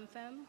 anthem.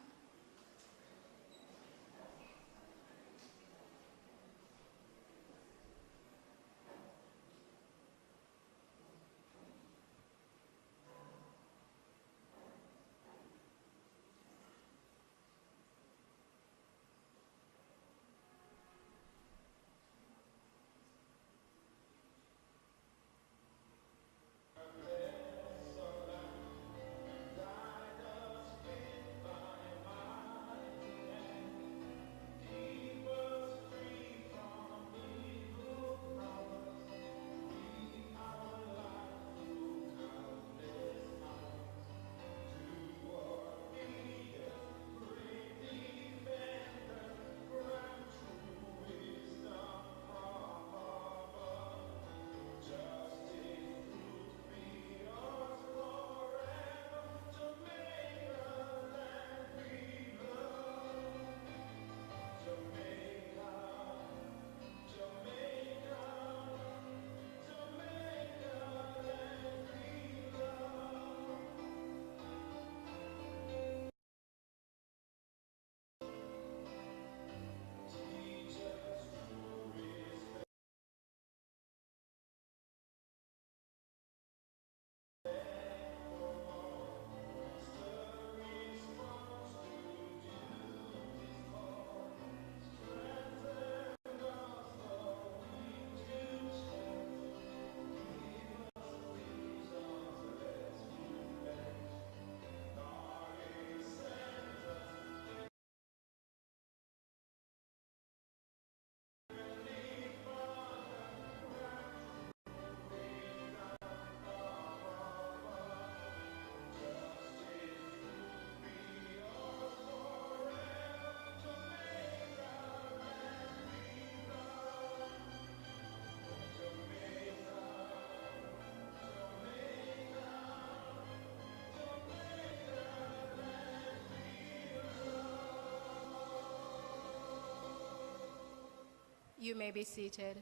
You may be seated.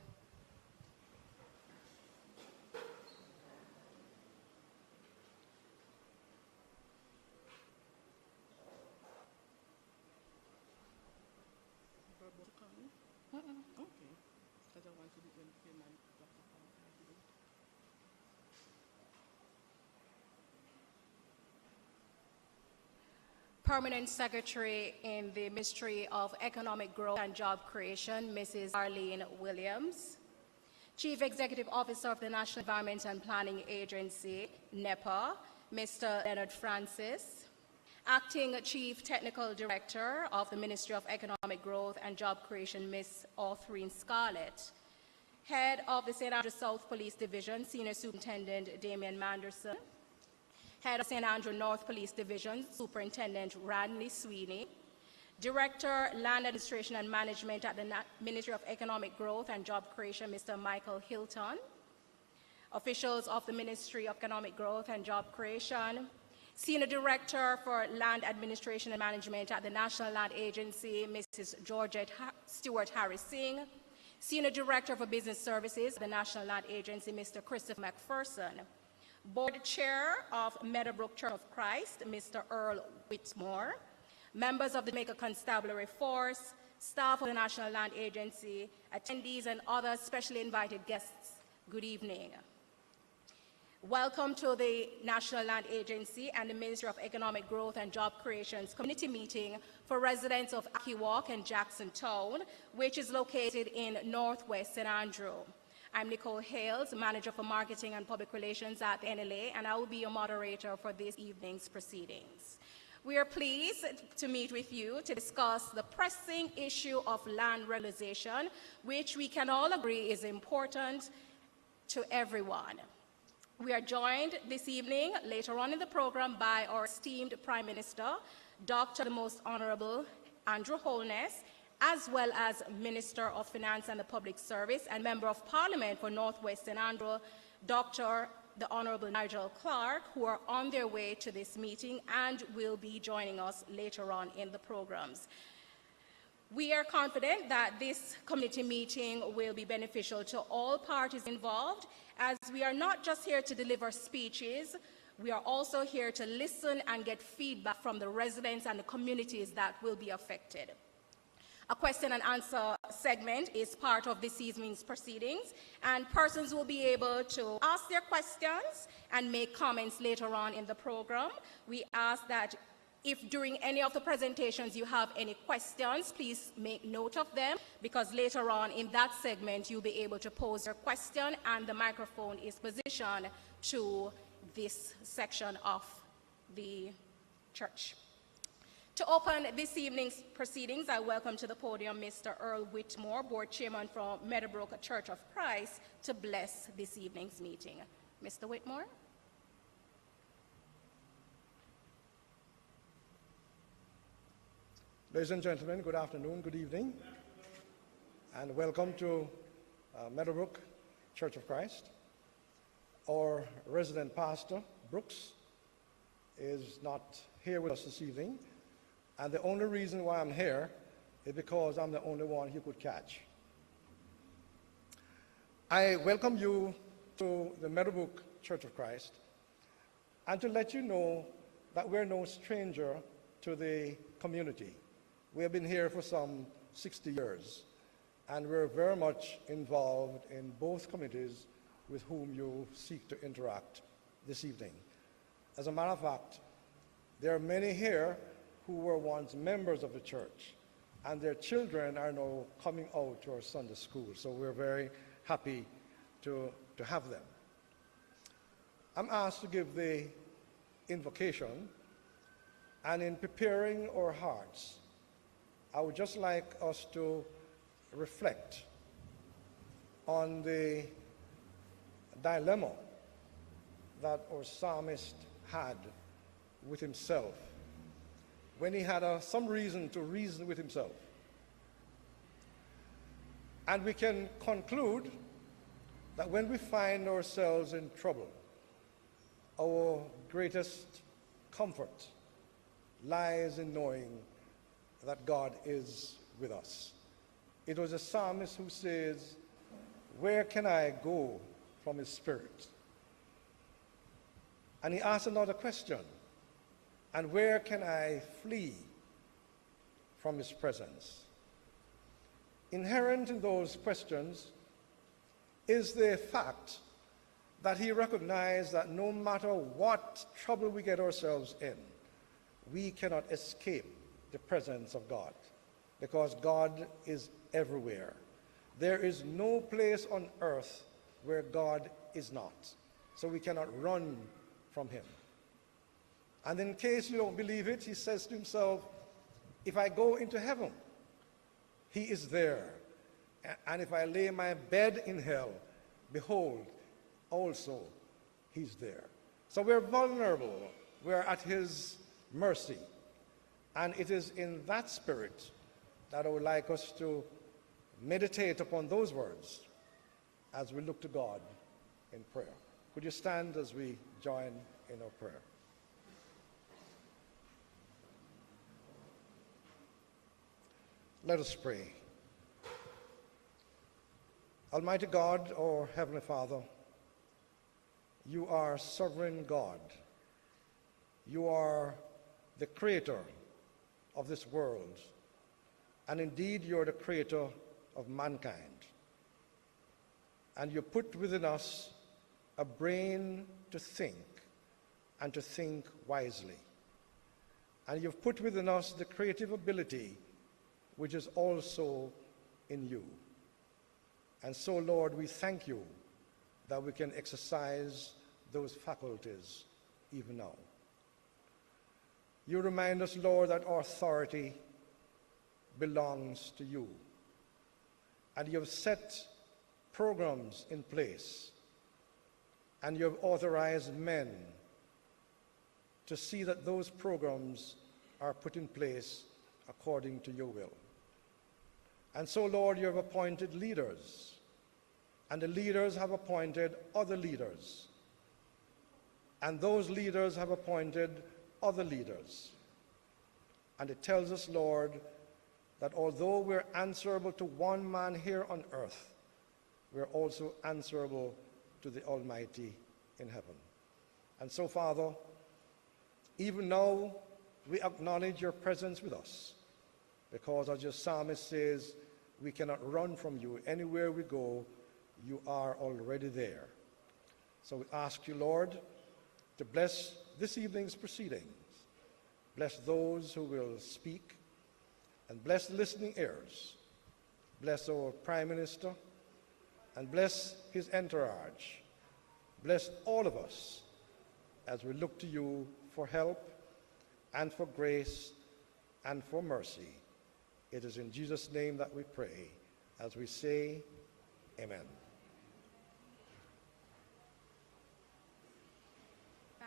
Permanent Secretary in the Ministry of Economic Growth and Job Creation, Mrs. Arlene Williams. Chief Executive Officer of the National Environment and Planning Agency, NEPA, Mr. Leonard Francis. Acting Chief Technical Director of the Ministry of Economic Growth and Job Creation, Ms. Authreen Scarlett. Head of the St. Andrew South Police Division, Senior Superintendent Damian Manderson. Head of St. Andrew North Police Division, Superintendent Randy Sweeney. Director, Land Administration and Management at the Ministry of Economic Growth and Job Creation, Mr. Michael Hilton. Officials of the Ministry of Economic Growth and Job Creation. Senior Director for Land Administration and Management at the National Land Agency, Mrs. Georgette Stewart Harris-Singh. Senior Director for Business Services at the National Land Agency, Mr. Christopher McPherson. Board Chair of Meadowbrook Church of Christ, Mr. Earl Whitmore. Members of the Jamaica Constabulary Force, staff of the National Land Agency, attendees and other specially invited guests, good evening. Welcome to the National Land Agency and the Ministry of Economic Growth and Job Creation's community meeting for residents of Ackee Walk and Jackson Town, which is located in Northwest St. Andrew. I'm Nicole Hales, Manager for Marketing and Public Relations at NLA, and I will be your moderator for this evening's proceedings. We are pleased to meet with you to discuss the pressing issue of land regularization, which we can all agree is important to everyone. We are joined this evening, later on in the program, by our esteemed Prime Minister, Dr. the Most Honorable Andrew Holness, as well as Minister of Finance and the Public Service and Member of Parliament for Northwest St. Andrew, Dr. the Honorable Nigel Clark, who are on their way to this meeting and will be joining us later on in the programs. We are confident that this community meeting will be beneficial to all parties involved, as we are not just here to deliver speeches, We are also here to listen and get feedback from the residents and the communities that will be affected. A question and answer segment is part of this evening's proceedings, and persons will be able to ask their questions and make comments later on in the program. We ask that if during any of the presentations you have any questions, please make note of them, because later on in that segment you'll be able to pose your question and the microphone is positioned to this section of the church. To open this evening's proceedings, I welcome to the podium Mr. Earl Whitmore, Board Chairman from Meadowbrook Church of Christ, to bless this evening's meeting. Mr. Whitmore. Ladies and gentlemen, good afternoon, good evening, and welcome to Meadowbrook Church of Christ. Our resident pastor, Brooks, is not here with us this evening, and the only reason why I'm here is because I'm the only one he could catch. I welcome you to the Meadowbrook Church of Christ, and to let you know that we're no stranger to the community. We have been here for some 60 years, and we're very much involved in both committees with whom you seek to interact this evening. As a matter of fact, there are many here who were once members of the church, and their children are now coming out to our Sunday school, so we're very happy to have them. I'm asked to give the invocation, and in preparing our hearts, I would just like us to reflect on the dilemma that our psalmist had with himself when he had some reason to reason with himself. And we can conclude that when we find ourselves in trouble, our greatest comfort lies in knowing that God is with us. It was a psalmist who says, "Where can I go from his spirit?" And he asked another question, "And where can I flee from his presence?" Inherent in those questions is the fact that he recognized that no matter what trouble we get ourselves in, we cannot escape the presence of God, because God is everywhere. There is no place on earth where God is not, so we cannot run from him. And in case you don't believe it, he says to himself, if I go into heaven, he is there. And if I lay my bed in hell, behold, also he's there. So we're vulnerable. We're at his mercy. And it is in that spirit that I would like us to meditate upon those words as we look to God in prayer. Could you stand as we join in our prayer? Let us pray. Almighty God, our Heavenly Father, you are sovereign God. You are the creator of this world, and indeed you are the creator of mankind. And you put within us a brain to think, and to think wisely. And you've put within us the creative ability which is also in you. And so, Lord, we thank you that we can exercise those faculties even now. You remind us, Lord, that our authority belongs to you. And you have set programs in place, and you have authorized men to see that those programs are put in place according to your will. And so, Lord, you have appointed leaders, and the leaders have appointed other leaders, and those leaders have appointed other leaders. And it tells us, Lord, that although we're answerable to one man here on earth, we're also answerable to the Almighty in heaven. And so, Father, even now we acknowledge your presence with us, because as your psalmist says, we cannot run from you. Anywhere we go, you are already there. So we ask you, Lord, to bless this evening's proceedings. Bless those who will speak, and bless the listening ears. Bless our Prime Minister, and bless his entourage. Bless all of us as we look to you for help and for grace and for mercy. It is in Jesus' name that we pray, as we say, amen.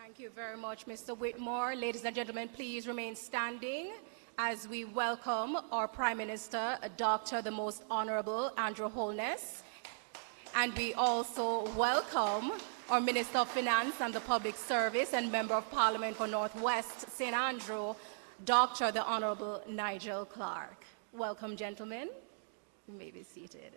Thank you very much, Mr. Whitmore. Ladies and gentlemen, please remain standing as we welcome our Prime Minister, Dr. the Most Honorable Andrew Holness. And we also welcome our Minister of Finance and the Public Service and Member of Parliament for Northwest St. Andrew, Dr. the Honorable Nigel Clark. Welcome, gentlemen. You may be seated.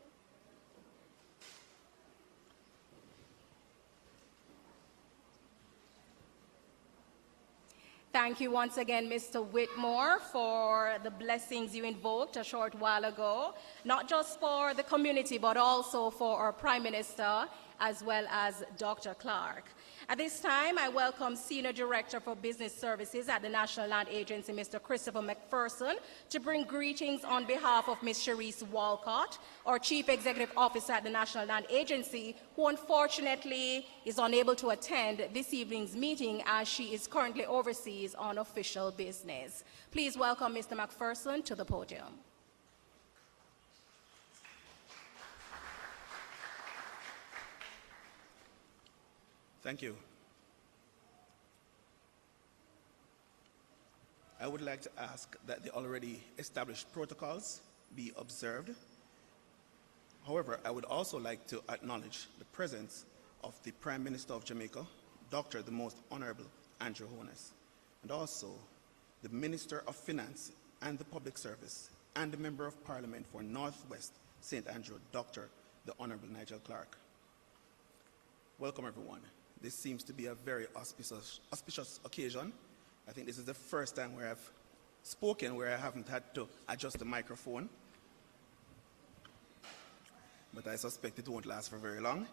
Thank you once again, Mr. Whitmore, for the blessings you invoked a short while ago, not just for the community, but also for our Prime Minister, as well as Dr. Clark. At this time, I welcome Senior Director for Business Services at the National Land Agency, Mr. Christopher McPherson, to bring greetings on behalf of Ms. Sharice Walcott, our Chief Executive Officer at the National Land Agency, who unfortunately is unable to attend this evening's meeting as she is currently overseas on official business. Please welcome Mr. McPherson to the podium. Thank you. I would like to ask that the already established protocols be observed. However, I would also like to acknowledge the presence of the Prime Minister of Jamaica, Dr. the Most Honorable Andrew Holness, and also the Minister of Finance and the Public Service and the Member of Parliament for Northwest St. Andrew, Dr. the Honorable Nigel Clark. Welcome, everyone. This seems to be a very auspicious occasion. I think this is the first time where I've spoken where I haven't had to adjust the microphone. But I suspect it won't last for very long.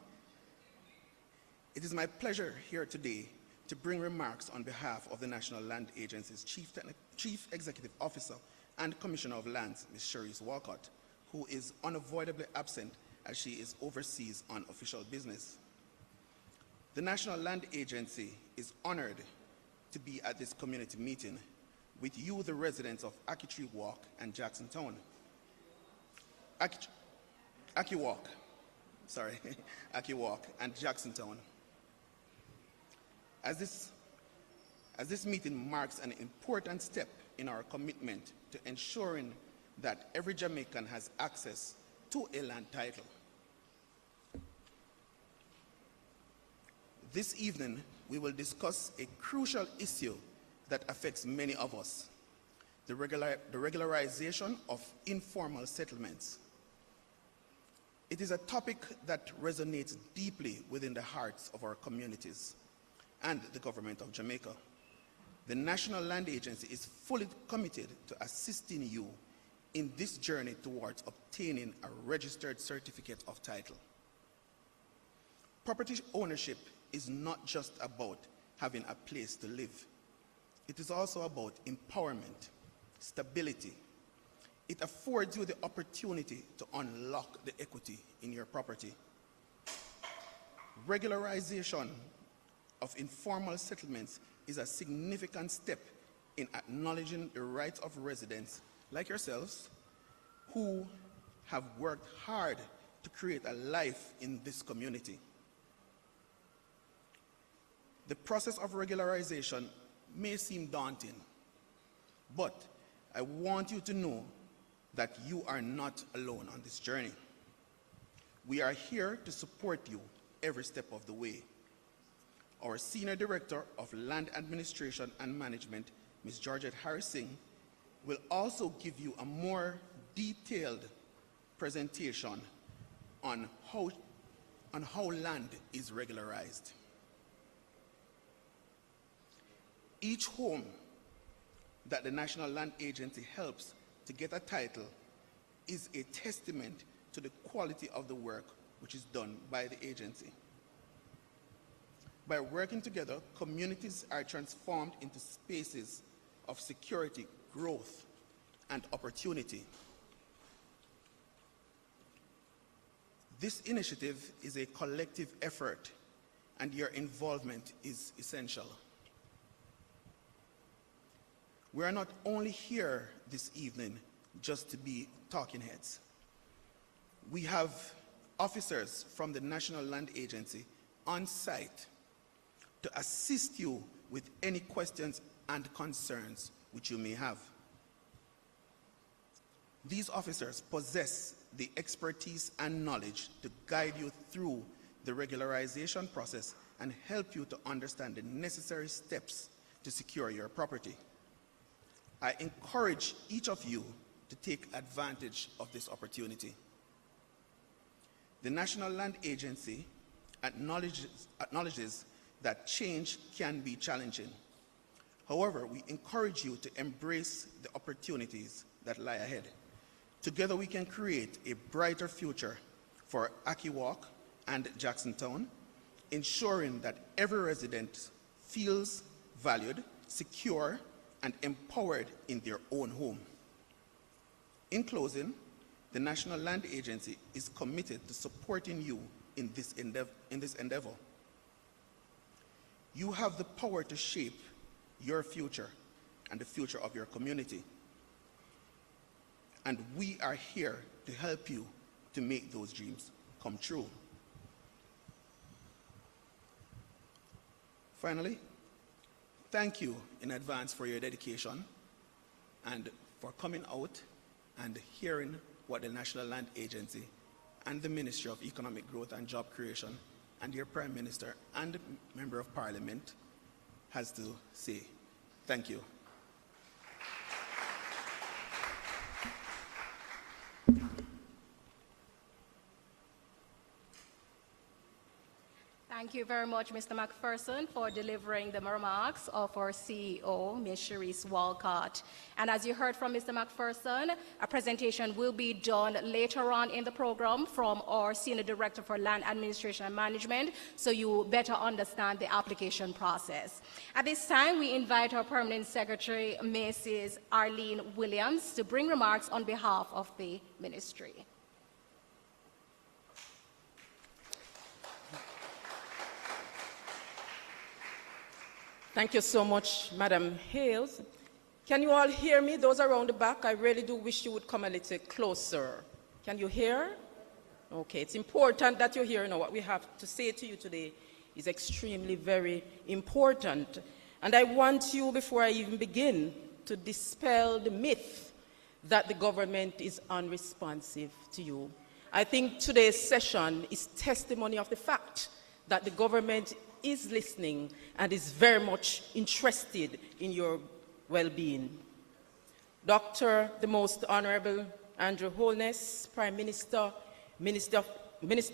It is my pleasure here today to bring remarks on behalf of the National Land Agency's Chief Executive Officer and Commissioner of Lands, Ms. Sharice Walcott, who is unavoidably absent as she is overseas on official business. The National Land Agency is honored to be at this community meeting with you, the residents of Ackee Walk and Jackson Town. Ackee Walk and Jackson Town. As this meeting marks an important step in our commitment to ensuring that every Jamaican has access to a land title. This evening, we will discuss a crucial issue that affects many of us, the regularization of informal settlements. It is a topic that resonates deeply within the hearts of our communities and the government of Jamaica. The National Land Agency is fully committed to assisting you in this journey towards obtaining a registered certificate of title. Property ownership is not just about having a place to live. It is also about empowerment, stability. It affords you the opportunity to unlock the equity in your property. Regularization of informal settlements is a significant step in acknowledging the rights of residents like yourselves who have worked hard to create a life in this community. The process of regularization may seem daunting, but I want you to know that you are not alone on this journey. We are here to support you every step of the way. Our Senior Director of Land Administration and Management, Ms. Georgette Harrison, will also give you a more detailed presentation on how land is regularized. Each home that the National Land Agency helps to get a title is a testament to the quality of the work which is done by the agency. By working together, communities are transformed into spaces of security, growth, and opportunity. This initiative is a collective effort, and your involvement is essential. We are not only here this evening just to be talking heads. We have officers from the National Land Agency on site to assist you with any questions and concerns which you may have. These officers possess the expertise and knowledge to guide you through the regularization process and help you to understand the necessary steps to secure your property. I encourage each of you to take advantage of this opportunity. The National Land Agency acknowledges that change can be challenging. However, we encourage you to embrace the opportunities that lie ahead. Together we can create a brighter future for Ackee Walk and Jacksontown, ensuring that every resident feels valued, secure, and empowered in their own home. In closing, the National Land Agency is committed to supporting you in this endeavor. You have the power to shape your future and the future of your community. And we are here to help you to make those dreams come true. Finally, thank you in advance for your dedication and for coming out and hearing what the National Land Agency and the Ministry of Economic Growth and Job Creation and your Prime Minister and Member of Parliament has to say. Thank you. Thank you very much, Mr. McPherson, for delivering the remarks of our CEO, Ms. Sharice Walcott. And as you heard from Mr. McPherson, a presentation will be done later on in the program from our Senior Director for Land Administration and Management, so you better understand the application process. At this time, we invite our Permanent Secretary, Mrs. Arlene Williams, to bring remarks on behalf of the Ministry. Thank you so much, Madam Hales. Can you all hear me? Those around the back, I really do wish you would come a little closer. Can you hear? Okay, it's important that you hear. What we have to say to you today is extremely very important. And I want you, before I even begin, to dispel the myth that the government is unresponsive to you. I think today's session is testimony of the fact that the government is listening and is very much interested in your well-being. Dr. the Most Honorable Andrew Holness, Prime Minister, Minister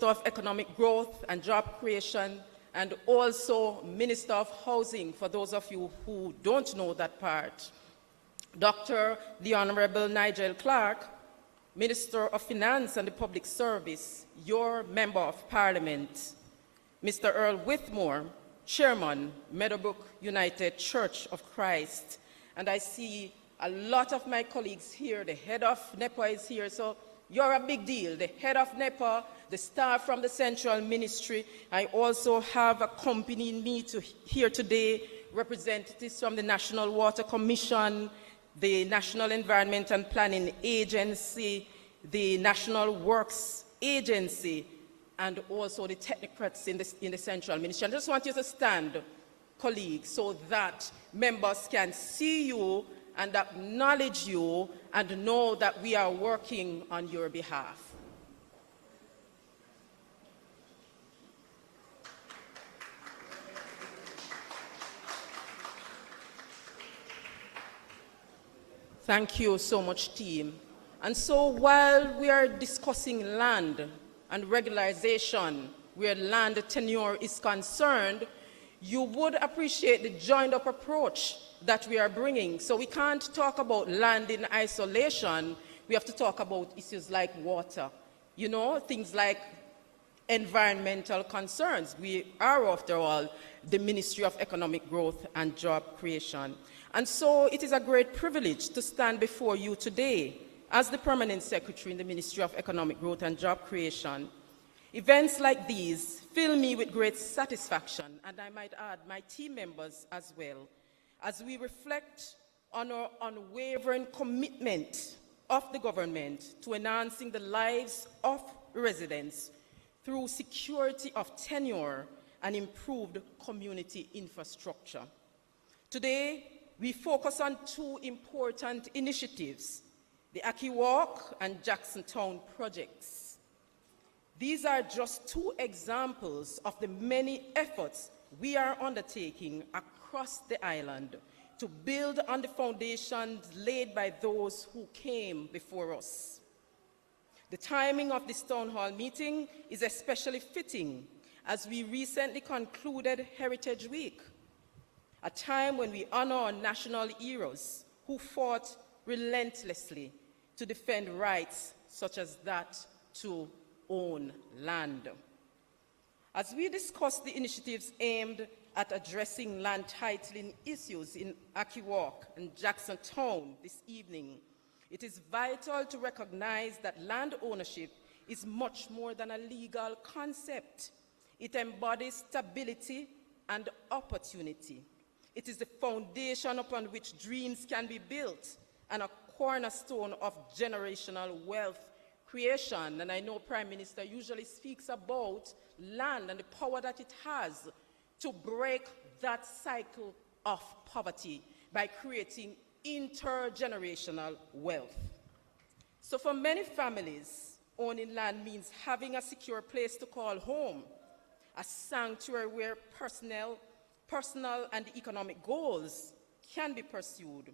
of Economic Growth and Job Creation, and also Minister of Housing, for those of you who don't know that part. Dr. the Honorable Nigel Clark, Minister of Finance and the Public Service, your Member of Parliament. Mr. Earl Whitmore, Chairman, Meadowbrook United Church of Christ. And I see a lot of my colleagues here. The head of NEPA is here, so you're a big deal. The head of NEPA, the staff from the Central Ministry. I also have accompanying me here today representatives from the National Water Commission, the National Environment and Planning Agency, the National Works Agency, and also the technocrats in the Central Ministry. I just want you to stand, colleagues, so that members can see you and acknowledge you and know that we are working on your behalf. Thank you so much, team. And so while we are discussing land and regularization, where land tenure is concerned, you would appreciate the joined-up approach that we are bringing. So we can't talk about land in isolation. We have to talk about issues like water, you know, things like environmental concerns. We are, after all, the Ministry of Economic Growth and Job Creation. And so it is a great privilege to stand before you today as the Permanent Secretary in the Ministry of Economic Growth and Job Creation. Events like these fill me with great satisfaction, and I might add my team members as well, as we reflect on our unwavering commitment of the government to enhancing the lives of residents through security of tenure and improved community infrastructure. Today, we focus on two important initiatives, the Ackee Walk and Jacksontown projects. These are just two examples of the many efforts we are undertaking across the island to build on the foundations laid by those who came before us. The timing of this town hall meeting is especially fitting as we recently concluded Heritage Week, a time when we honor our national heroes who fought relentlessly to defend rights such as that to own land. As we discuss the initiatives aimed at addressing land titling issues in Ackee Walk and Jacksontown this evening, it is vital to recognize that land ownership is much more than a legal concept. It embodies stability and opportunity. It is the foundation upon which dreams can be built and a cornerstone of generational wealth creation. And I know Prime Minister usually speaks about land and the power that it has to break that cycle of poverty by creating intergenerational wealth. So for many families, owning land means having a secure place to call home, a sanctuary where personal and economic goals can be pursued.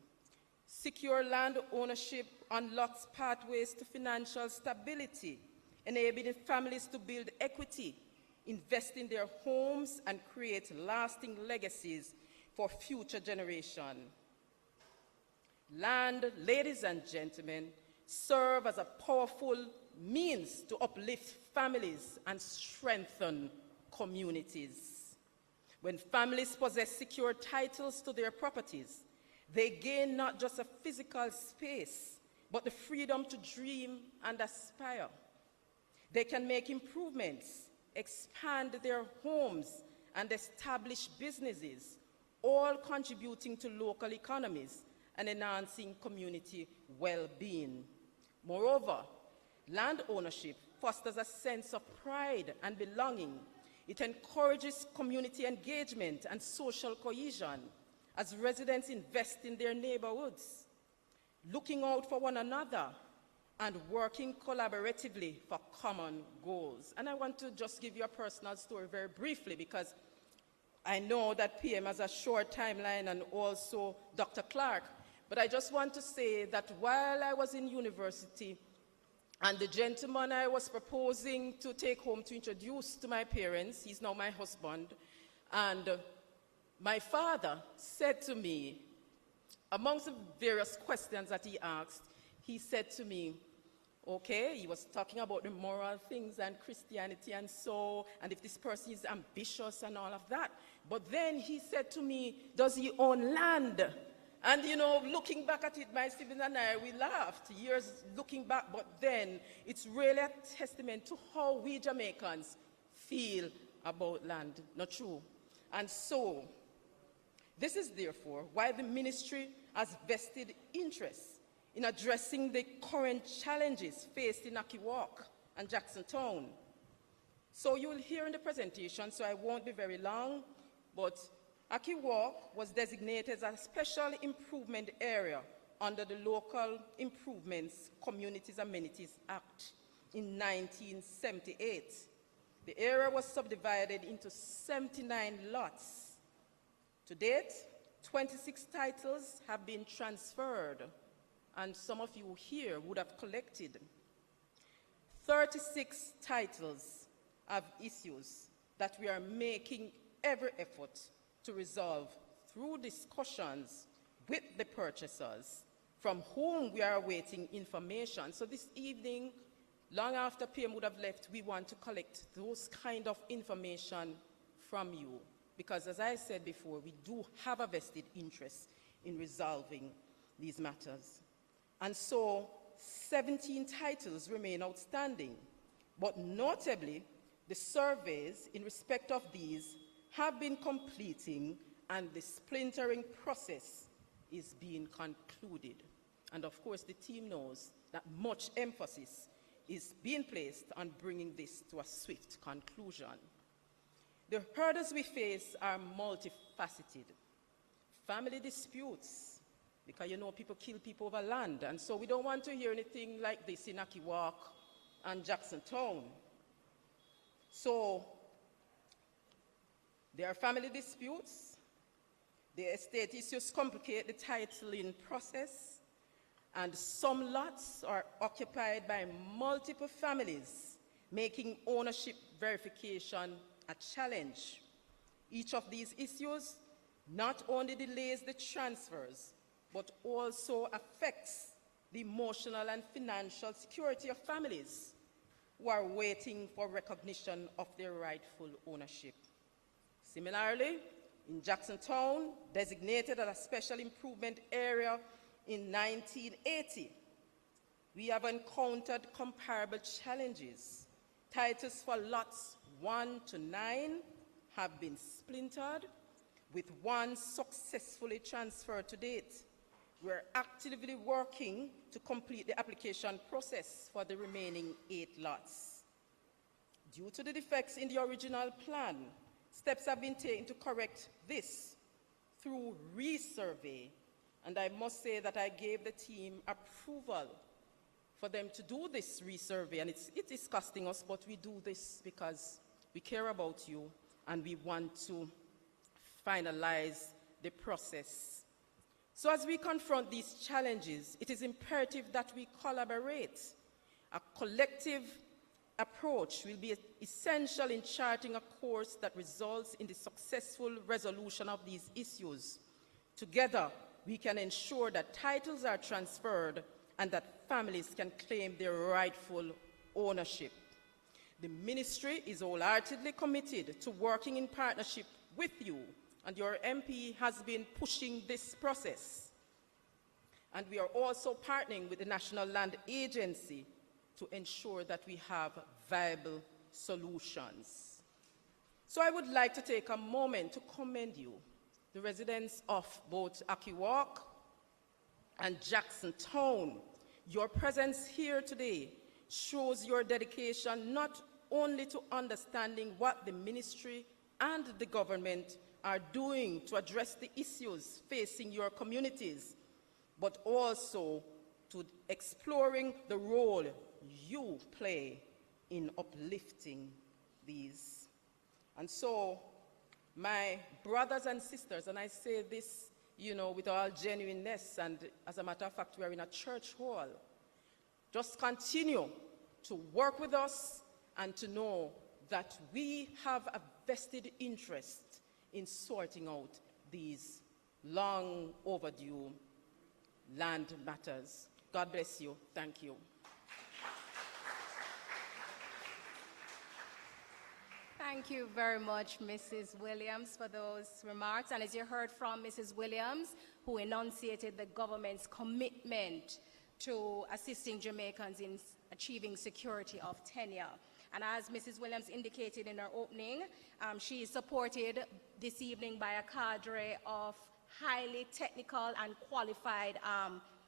Secure land ownership unlocks pathways to financial stability, enabling families to build equity, invest in their homes, and create lasting legacies for future generations. Land, ladies and gentlemen, serve as a powerful means to uplift families and strengthen communities. When families possess secure titles to their properties, they gain not just a physical space, but the freedom to dream and aspire. They can make improvements, expand their homes, and establish businesses, all contributing to local economies and enhancing community well-being. Moreover, land ownership fosters a sense of pride and belonging. It encourages community engagement and social cohesion as residents invest in their neighborhoods, looking out for one another and working collaboratively for common goals. And I want to just give you a personal story very briefly, because I know that PM has a short timeline, and also Dr. Clark. But I just want to say that while I was in university, and the gentleman I was proposing to take home to introduce to my parents, he's now my husband, and my father said to me, amongst the various questions that he asked, he said to me, okay, he was talking about the moral things and Christianity and so, and if this person is ambitious and all of that. But then he said to me, does he own land? And you know, looking back at it, my siblings and I, we laughed, years looking back, but then it's really a testament to how we Jamaicans feel about land, not true? And so, this is therefore why the ministry has vested interest in addressing the current challenges faced in Ackee Walk and Jacksontown. So you will hear in the presentation, so I won't be very long, but Ackee Walk was designated as a special improvement area under the Local Improvements Communities Amenities Act in 1978. The area was subdivided into 79 lots. To date, 26 titles have been transferred, and some of you here would have collected. 36 titles have issues that we are making every effort to resolve through discussions with the purchasers from whom we are awaiting information. So this evening, long after PM would have left, we want to collect those kind of information from you. Because as I said before, we do have a vested interest in resolving these matters. And so 17 titles remain outstanding, but notably, the surveys in respect of these have been completing and the splintering process is being concluded. And of course, the team knows that much emphasis is being placed on bringing this to a swift conclusion. The hurdles we face are multifaceted. Family disputes, because you know people kill people over land, and so we don't want to hear anything like this in Ackee and Jackson Town. So there are family disputes, the estate issues complicate the titling process, and some lots are occupied by multiple families, making ownership verification a challenge. Each of these issues not only delays the transfers, but also affects the emotional and financial security of families who are waiting for recognition of their rightful ownership. Similarly, in Jackson Town, designated as a special improvement area in 1980, we have encountered comparable challenges. Titles for lots 1 to 9 have been splintered, with one successfully transferred to date. We're actively working to complete the application process for the remaining 8 lots. Due to the defects in the original plan, steps have been taken to correct this through resurvey, and I must say that I gave the team approval for them to do this resurvey, and it is costing us, but we do this because we care about you and we want to finalize the process. So as we confront these challenges, it is imperative that we collaborate. A collective approach will be essential in charting a course that results in the successful resolution of these issues. Together, we can ensure that titles are transferred and that families can claim their rightful ownership. The ministry is wholeheartedly committed to working in partnership with you, and your MP has been pushing this process. And we are also partnering with the National Land Agency to ensure that we have viable solutions. So I would like to take a moment to commend you, the residents of both Ackee and Jackson Town. Your presence here today shows your dedication not only to understanding what the ministry and the government are doing to address the issues facing your communities, but also to exploring the role you play in uplifting these. And so, my brothers and sisters, and I say this, with all genuineness, and as a matter of fact, we are in a church hall, just continue to work with us and to know that we have a vested interest in sorting out these long overdue land matters. God bless you. Thank you. Thank you very much, Mrs. Williams, for those remarks. And as you heard from Mrs. Williams, who enunciated the government's commitment to assisting Jamaicans in achieving security of tenure. And as Mrs. Williams indicated in her opening, she is supported this evening by a cadre of highly technical and qualified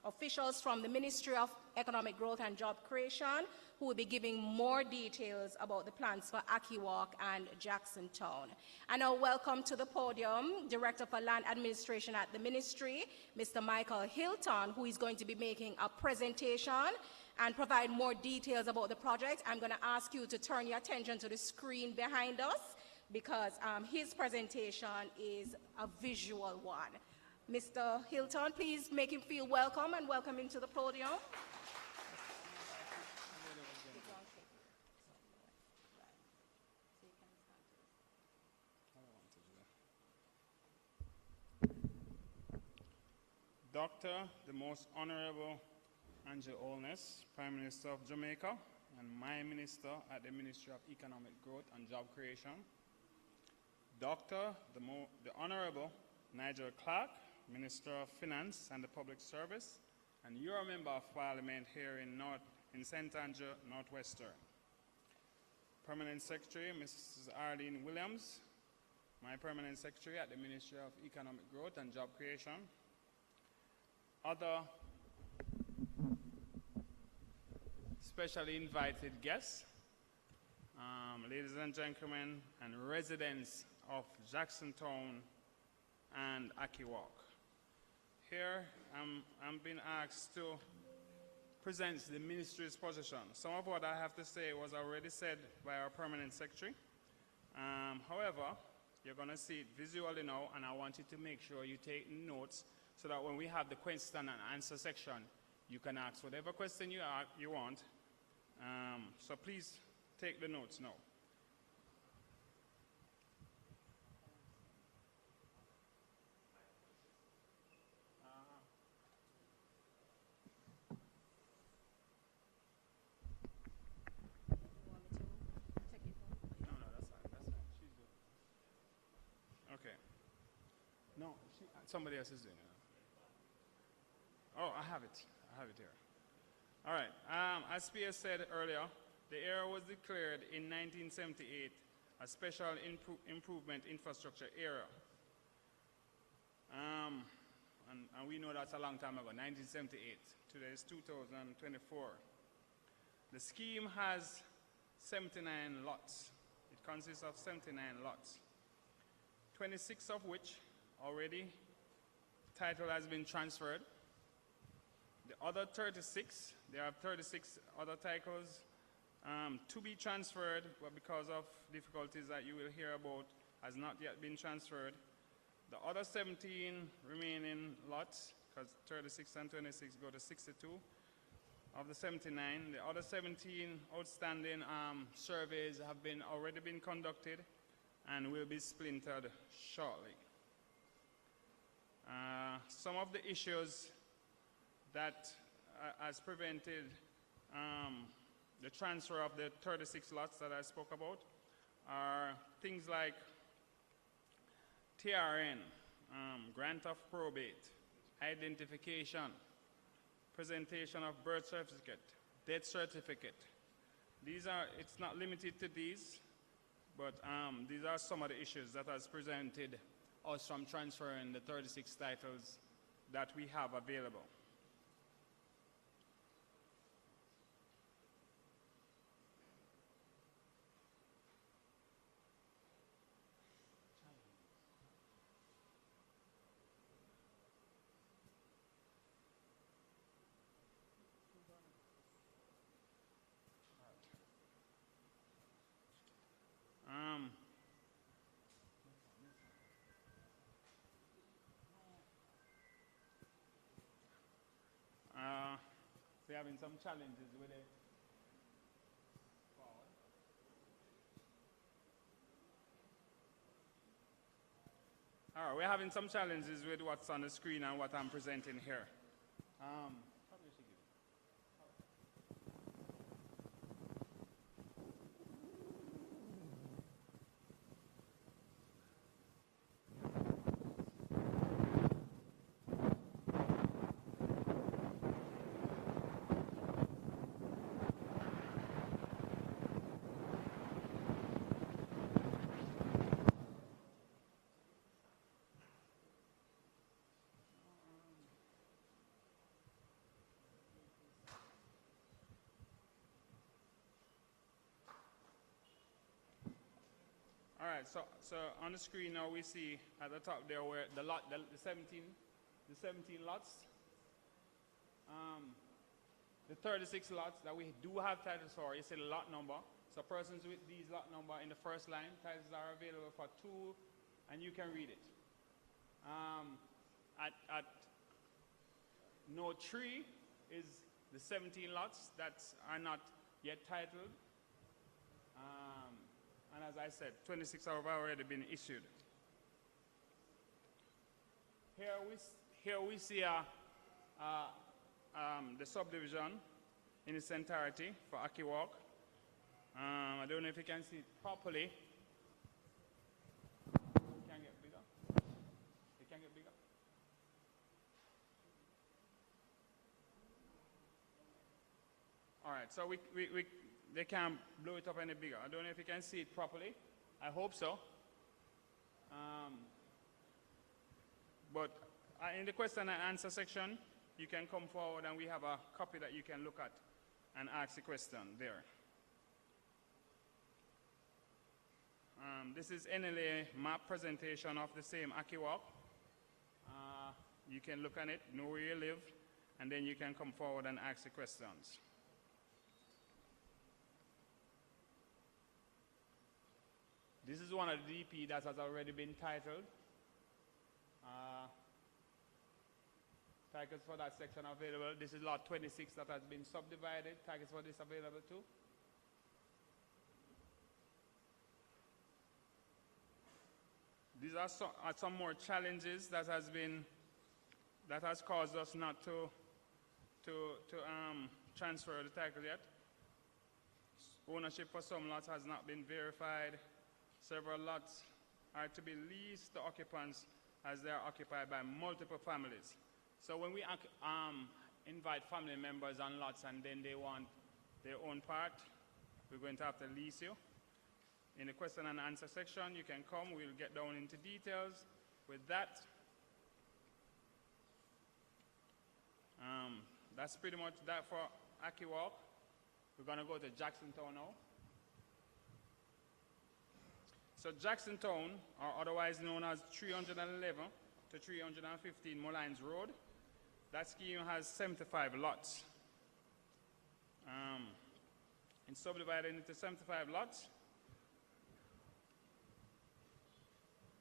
officials from the Ministry of Economic Growth and Job Creation, who will be giving more details about the plans for Ackee and Jackson Town. And now welcome to the podium, Director for Land Administration at the Ministry, Mr. Michael Hilton, who is going to be making a presentation and provide more details about the project. I'm going to ask you to turn your attention to the screen behind us because his presentation is a visual one. Mr. Hilton, please make him feel welcome and welcome him to the podium. Dr. the Most Honorable Holness, Prime Minister of Jamaica, and my minister at the Ministry of Economic Growth and Job Creation. Dr. the Honorable Nigel Clark, Minister of Finance and the Public Service, and your Member of Parliament here in St. Andrew, Northwestern. Permanent Secretary, Mrs. Arlene Williams, my Permanent Secretary at the Ministry of Economic Growth and Job Creation. Other specially invited guests, ladies and gentlemen, and residents of Jacksontown and Ackee Walk. Here, I'm being asked to present the ministry's position. Some of what I have to say was already said by our Permanent Secretary. However, you're going to see it visually now, and I want you to make sure you take notes so that when we have the question and answer section, you can ask whatever question you want. So please take the notes now. Okay. No, somebody else is doing it. Oh, I have it. I have it here. All right. As Pierre said earlier, the area was declared in 1978 a special improvement infrastructure area. And we know that's a long time ago, 1978. Today is 2024. The scheme has 79 lots. It consists of 79 lots, 26 of which already title has been transferred. The other 36, there are 36 other titles to be transferred, but because of difficulties that you will hear about, has not yet been transferred. The other 17 remaining lots, because 36 and 26 go to 62 of the 79, the other 17 outstanding surveys have already been conducted and will be splintered shortly. Some of the issues that has prevented the transfer of the 36 lots that I spoke about are things like TRN, grant of probate, identification, presentation of birth certificate, death certificate. It's not limited to these, but these are some of the issues that has prevented us from transferring the 36 titles that we have available. We're having some challenges with it. All right, we're having some challenges with what's on the screen and what I'm presenting here. All right, so on the screen now we see at the top there where the 17 lots, the 36 lots that we do have titles for. You see the lot number. So persons with these lot number in the first line, titles are available for 2, and you can read it. At note 3 is the 17 lots that are not yet titled. And as I said, 26 have already been issued. Here we see a the subdivision in its entirety for Ackee Walk. I don't know if you can see it properly. It can get bigger. It can get bigger. All right, so they can't blow it up any bigger. I don't know if you can see it properly. I hope so. But in the question and answer section, you can come forward and we have a copy that you can look at and ask the question there. This is NLA map presentation of the same Ackee Walk. You can look at it, know where you live, and then you can come forward and ask the questions. This is one of the DP that has already been titled. Titles for that section are available. This is lot 26 that has been subdivided. Titles for this available too. These are some more challenges that has caused us not to transfer the title yet. Ownership for some lots has not been verified. Several lots are to be leased to occupants as they are occupied by multiple families. So when we invite family members on lots and then they want their own part, we're going to have to lease you. In the question and answer section, you can come, we'll get down into details with that. That's pretty much that for Ackee Walk. We're going to go to Jacksontown now. So Jacksontown, or otherwise known as 311 to 315 Mullines Road, that scheme has 75 lots. It's subdivided into 75 lots.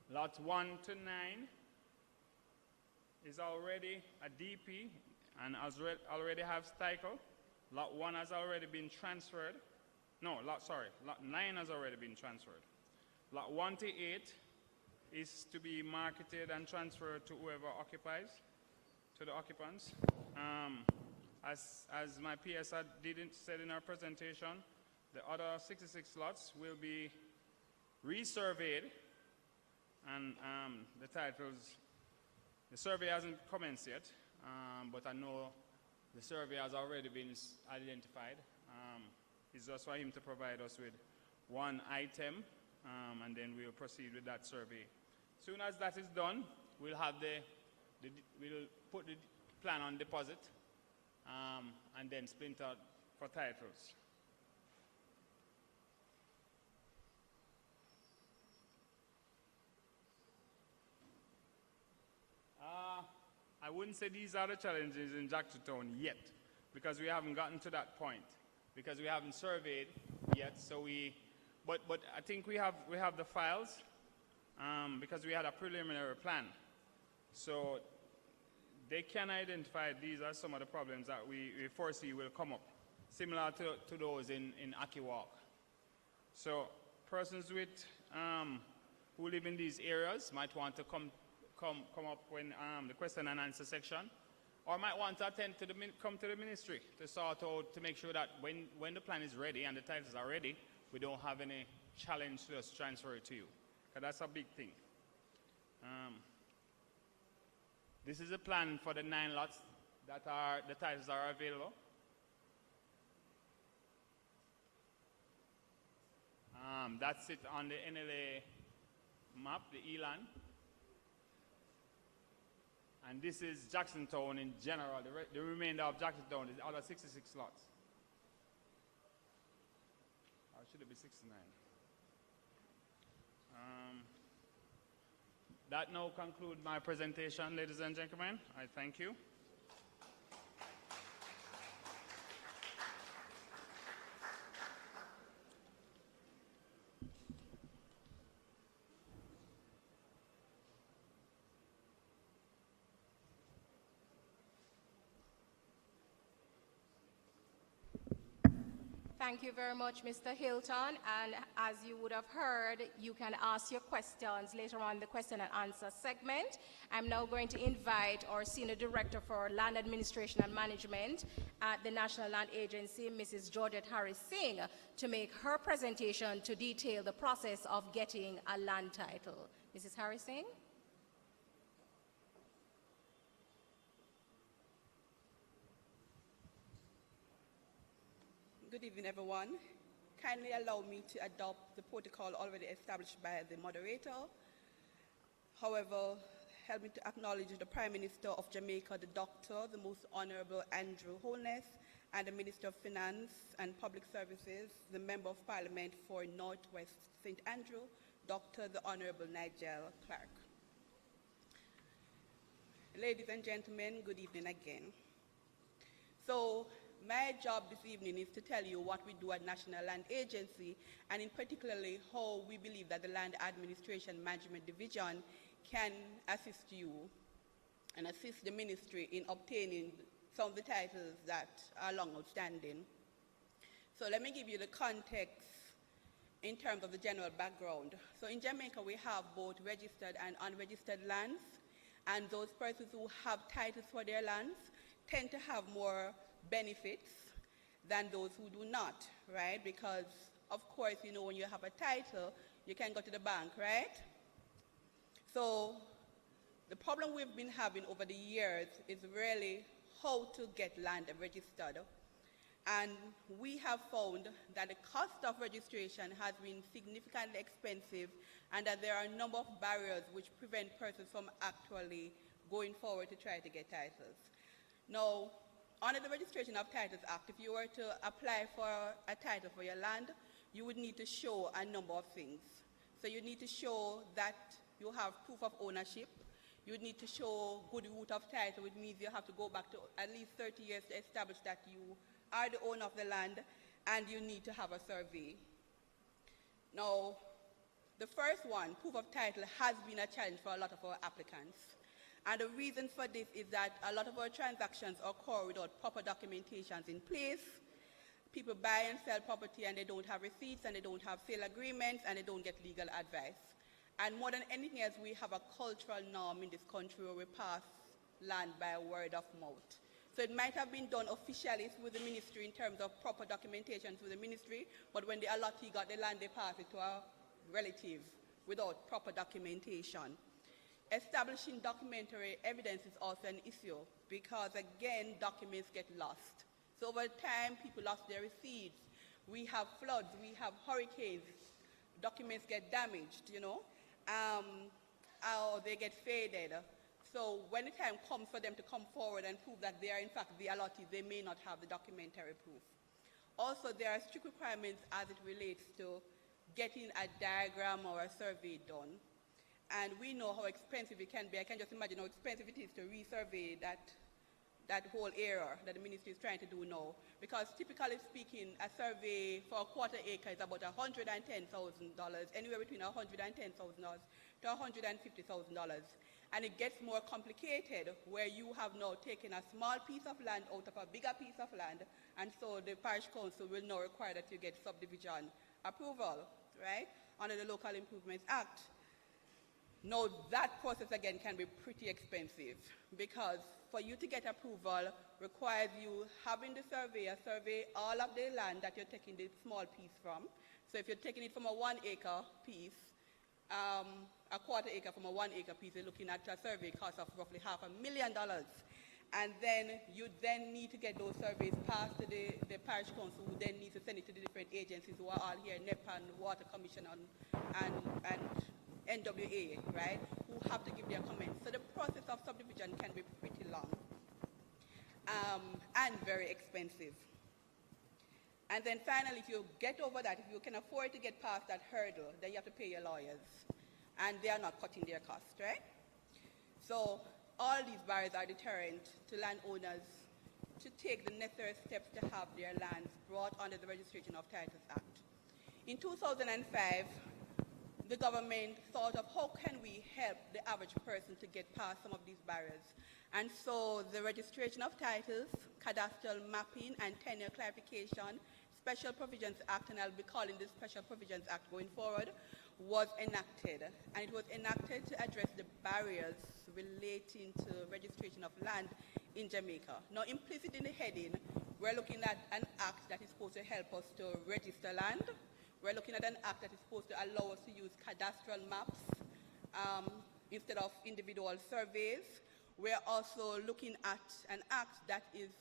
Lots 1 to 9 is already a DP and already has title. Lot 1 has already been transferred. No, lot 9 has already been transferred. Lot 1 to 8 is to be marketed and transferred to whoever occupies, to the occupants. As my PS said in our presentation, the other 66 lots will be resurveyed, and the titles, the survey hasn't commenced yet, but I know the survey has already been identified. It's just for him to provide us with one item, and then we'll proceed with that survey. As soon as that is done, we'll have we'll put the plan on deposit, and then splinter for titles. I wouldn't say these are the challenges in Jacksontown yet, because we haven't gotten to that point, because we haven't surveyed yet. So but I think we have the files, because we had a preliminary plan. So they can identify these are some of the problems that we foresee will come up, similar to those in Ackee Walk. So persons with who live in these areas might want to come up when the question and answer section, or might want to come to the ministry to sort out, to make sure that when the plan is ready and the titles are ready, we don't have any challenge to just transfer it to you, because that's a big thing. This is a plan for the 9 lots that the titles are available. That's it on the NLA map, the ELAN. And this is Jacksontown in general. The remainder of Jacksontown is the other 66 lots. Or should it be 69? That now concludes my presentation, ladies and gentlemen. I thank you. Thank you very much, Mr. Hilton. And as you would have heard, you can ask your questions later on in the question and answer segment. I'm now going to invite our Senior Director for Land Administration and Management at the National Land Agency, Mrs. Georgette Harris Singh, to make her presentation to detail the process of getting a land title. Mrs. Harris Singh? Good evening, everyone. Kindly allow me to adopt the protocol already established by the moderator. However, help me to acknowledge the Prime Minister of Jamaica, the Doctor, the Most Honorable Andrew Holness, and the Minister of Finance and Public Services, the Member of Parliament for Northwest St. Andrew, Dr. the Honorable Nigel Clark. Ladies and gentlemen, good evening again. So, my job this evening is to tell you what we do at National Land Agency, and in particularly how we believe that the Land Administration Management Division can assist you and assist the ministry in obtaining some of the titles that are long outstanding. So let me give you the context in terms of the general background. So in Jamaica, we have both registered and unregistered lands, and those persons who have titles for their lands tend to have more benefits than those who do not, right? Because, of course, you know, when you have a title, you can go to the bank, right? So the problem we've been having over the years is really how to get land registered. And we have found that the cost of registration has been significantly expensive, and that there are a number of barriers which prevent persons from actually going forward to try to get titles. Now, under the Registration of Titles Act, if you were to apply for a title for your land, you would need to show a number of things. So you need to show that you have proof of ownership. You would need to show good root of title, which means you have to go back to at least 30 years to establish that you are the owner of the land, and you need to have a survey. Now, the first one, proof of title, has been a challenge for a lot of our applicants. And the reason for this is that a lot of our transactions occur without proper documentations in place. People buy and sell property and they don't have receipts, and they don't have sale agreements, and they don't get legal advice. And more than anything else, we have a cultural norm in this country where we pass land by word of mouth. So it might have been done officially through the ministry in terms of proper documentation through the ministry, but when the allottee got the land, they passed it to a relative without proper documentation. Establishing documentary evidence is also an issue because, again, documents get lost. So over time, people lost their receipts. We have floods, we have hurricanes, documents get damaged, you know, or they get faded. So when the time comes for them to come forward and prove that they are in fact the allottee, they may not have the documentary proof. Also, there are strict requirements as it relates to getting a diagram or a survey done. And we know how expensive it can be. I can just imagine how expensive it is to resurvey that whole area that the ministry is trying to do now. Because typically speaking, a survey for a quarter acre is about $110,000, anywhere between $110,000 to $150,000. And it gets more complicated where you have now taken a small piece of land out of a bigger piece of land, and so the parish council will now require that you get subdivision approval, right, under the Local Improvements Act. Now, that process, again, can be pretty expensive because for you to get approval requires you having the surveyor survey all of the land that you're taking the small piece from. So if you're taking it from a 1 acre piece, a quarter acre from a 1 acre piece, you're looking at a survey cost of roughly $500,000. And then you then need to get those surveys passed to the parish council, who then needs to send it to the different agencies who are all here, NEPA, Water Commission, and NWA, right, who have to give their comments. So the process of subdivision can be pretty long and very expensive. And then finally, if you get over that, if you can afford to get past that hurdle, then you have to pay your lawyers. And they are not cutting their costs, right? So all these barriers are deterrent to landowners to take the necessary steps to have their lands brought under the Registration of Titles Act. In 2005, the government thought of how can we help the average person to get past some of these barriers. And so the registration of titles, cadastral mapping, and tenure clarification, Special Provisions Act, and I'll be calling this Special Provisions Act going forward, was enacted. And it was enacted to address the barriers relating to registration of land in Jamaica. Now, implicit in the heading, we're looking at an act that is supposed to help us to register land. We're looking at an act that is supposed to allow us to use cadastral maps instead of individual surveys. We're also looking at an act that is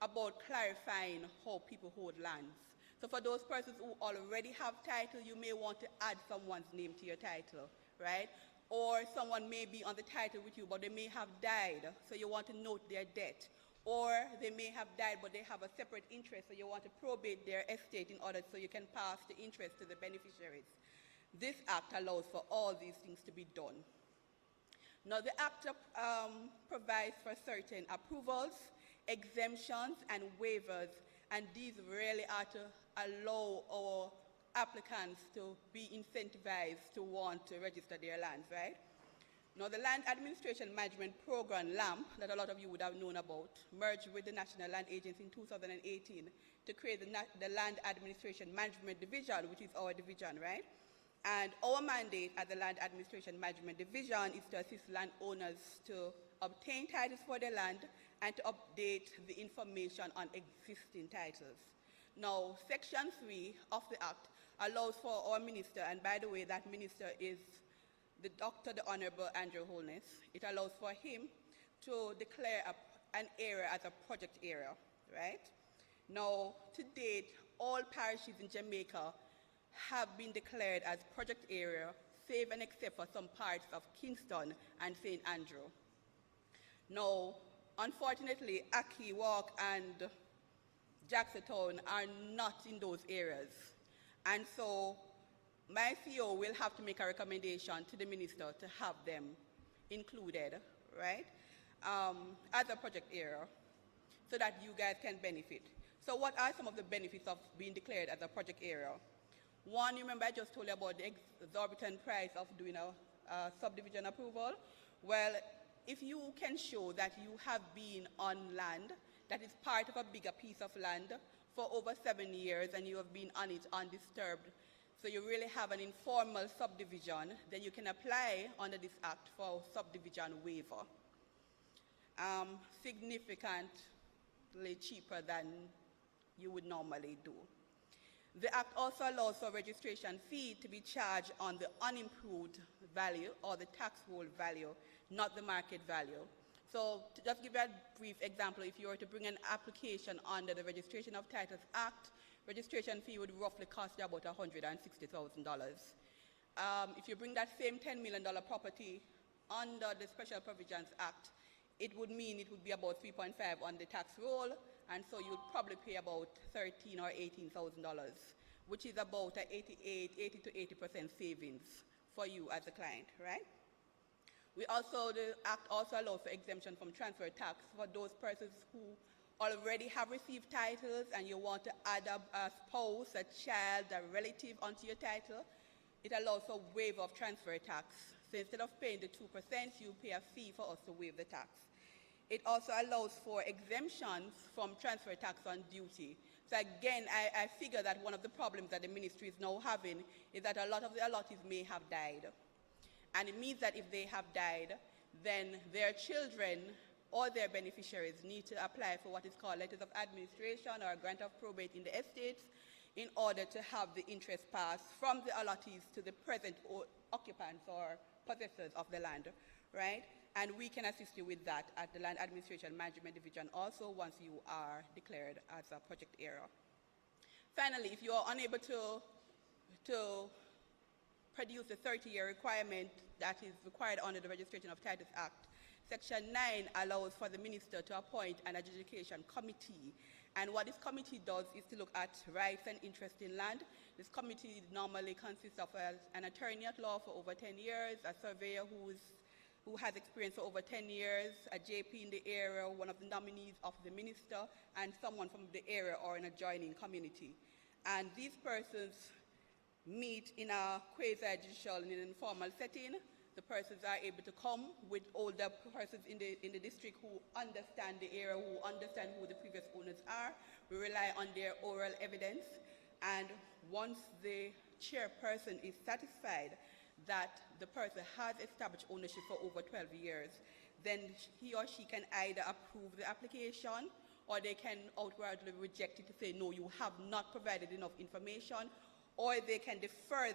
about clarifying how people hold lands. So for those persons who already have title, you may want to add someone's name to your title, right? Or someone may be on the title with you, but they may have died, so you want to note their debt. Or they may have died, but they have a separate interest, so you want to probate their estate in order so you can pass the interest to the beneficiaries. This act allows for all these things to be done. Now, the act provides for certain approvals, exemptions, and waivers, and these really are to allow our applicants to be incentivized to want to register their lands, right? Now, the Land Administration Management Program, LAMP, that a lot of you would have known about, merged with the National Land Agency in 2018 to create the Land Administration Management Division, which is our division, right? And our mandate at the Land Administration Management Division is to assist landowners to obtain titles for their land and to update the information on existing titles. Now, Section 3 of the Act allows for our minister, and by the way, that minister is the Dr. the Honorable Andrew Holness. It allows for him to declare an area as a project area, right? Now, to date, all parishes in Jamaica have been declared as project area, save and except for some parts of Kingston and St. Andrew. Now, unfortunately, Ackee, Walk, and Jackson are not in those areas. And so my CEO will have to make a recommendation to the minister to have them included, right, as a project area so that you guys can benefit. So what are some of the benefits of being declared as a project area? One, remember I just told you about the exorbitant price of doing a subdivision approval. Well, if you can show that you have been on land that is part of a bigger piece of land for over 7 years and you have been on it undisturbed, so you really have an informal subdivision, then you can apply under this act for subdivision waiver. Significantly cheaper than you would normally do. The act also allows for registration fee to be charged on the unimproved value or the tax roll value, not the market value. So to just give you a brief example, if you were to bring an application under the Registration of Titles Act, registration fee would roughly cost you about $160,000. If you bring that same $10 million property under the Special Provisions Act, it would mean it would be about 3.5 on the tax roll, and so you'd probably pay about $13,000 or $18,000, which is about a 80 to 80% savings for you as a client, right? The act also allows for exemption from transfer tax for those persons who already have received titles and you want to add a spouse, a child, a relative onto your title. It allows for waiver of transfer tax. So instead of paying the 2%, you pay a fee for us to waive the tax. It also allows for exemptions from transfer tax on duty. So again, I figure that one of the problems that the ministry is now having is that a lot of the allottees may have died. And it means that if they have died, then their children or their beneficiaries need to apply for what is called letters of administration or a grant of probate in the estates in order to have the interest passed from the allottees to the present occupants or possessors of the land, right? And we can assist you with that at the Land Administration Management Division also once you are declared as a project area. Finally, if you are unable to produce the 30-year requirement that is required under the Registration of Titles Act, Section 9 allows for the minister to appoint an adjudication committee. And what this committee does is to look at rights and interest in land. This committee normally consists of an attorney at law for over 10 years, a surveyor who has experience for over 10 years, a JP in the area, one of the nominees of the minister, and someone from the area or an adjoining community. And these persons meet in a quasi-judicial, in an informal setting. The persons are able to come with older persons in the district who understand the area, who understand who the previous owners are, we rely on their oral evidence, and once the chairperson is satisfied that the person has established ownership for over 12 years, then he or she can either approve the application, or they can outwardly reject it to say, no, you have not provided enough information, or they can defer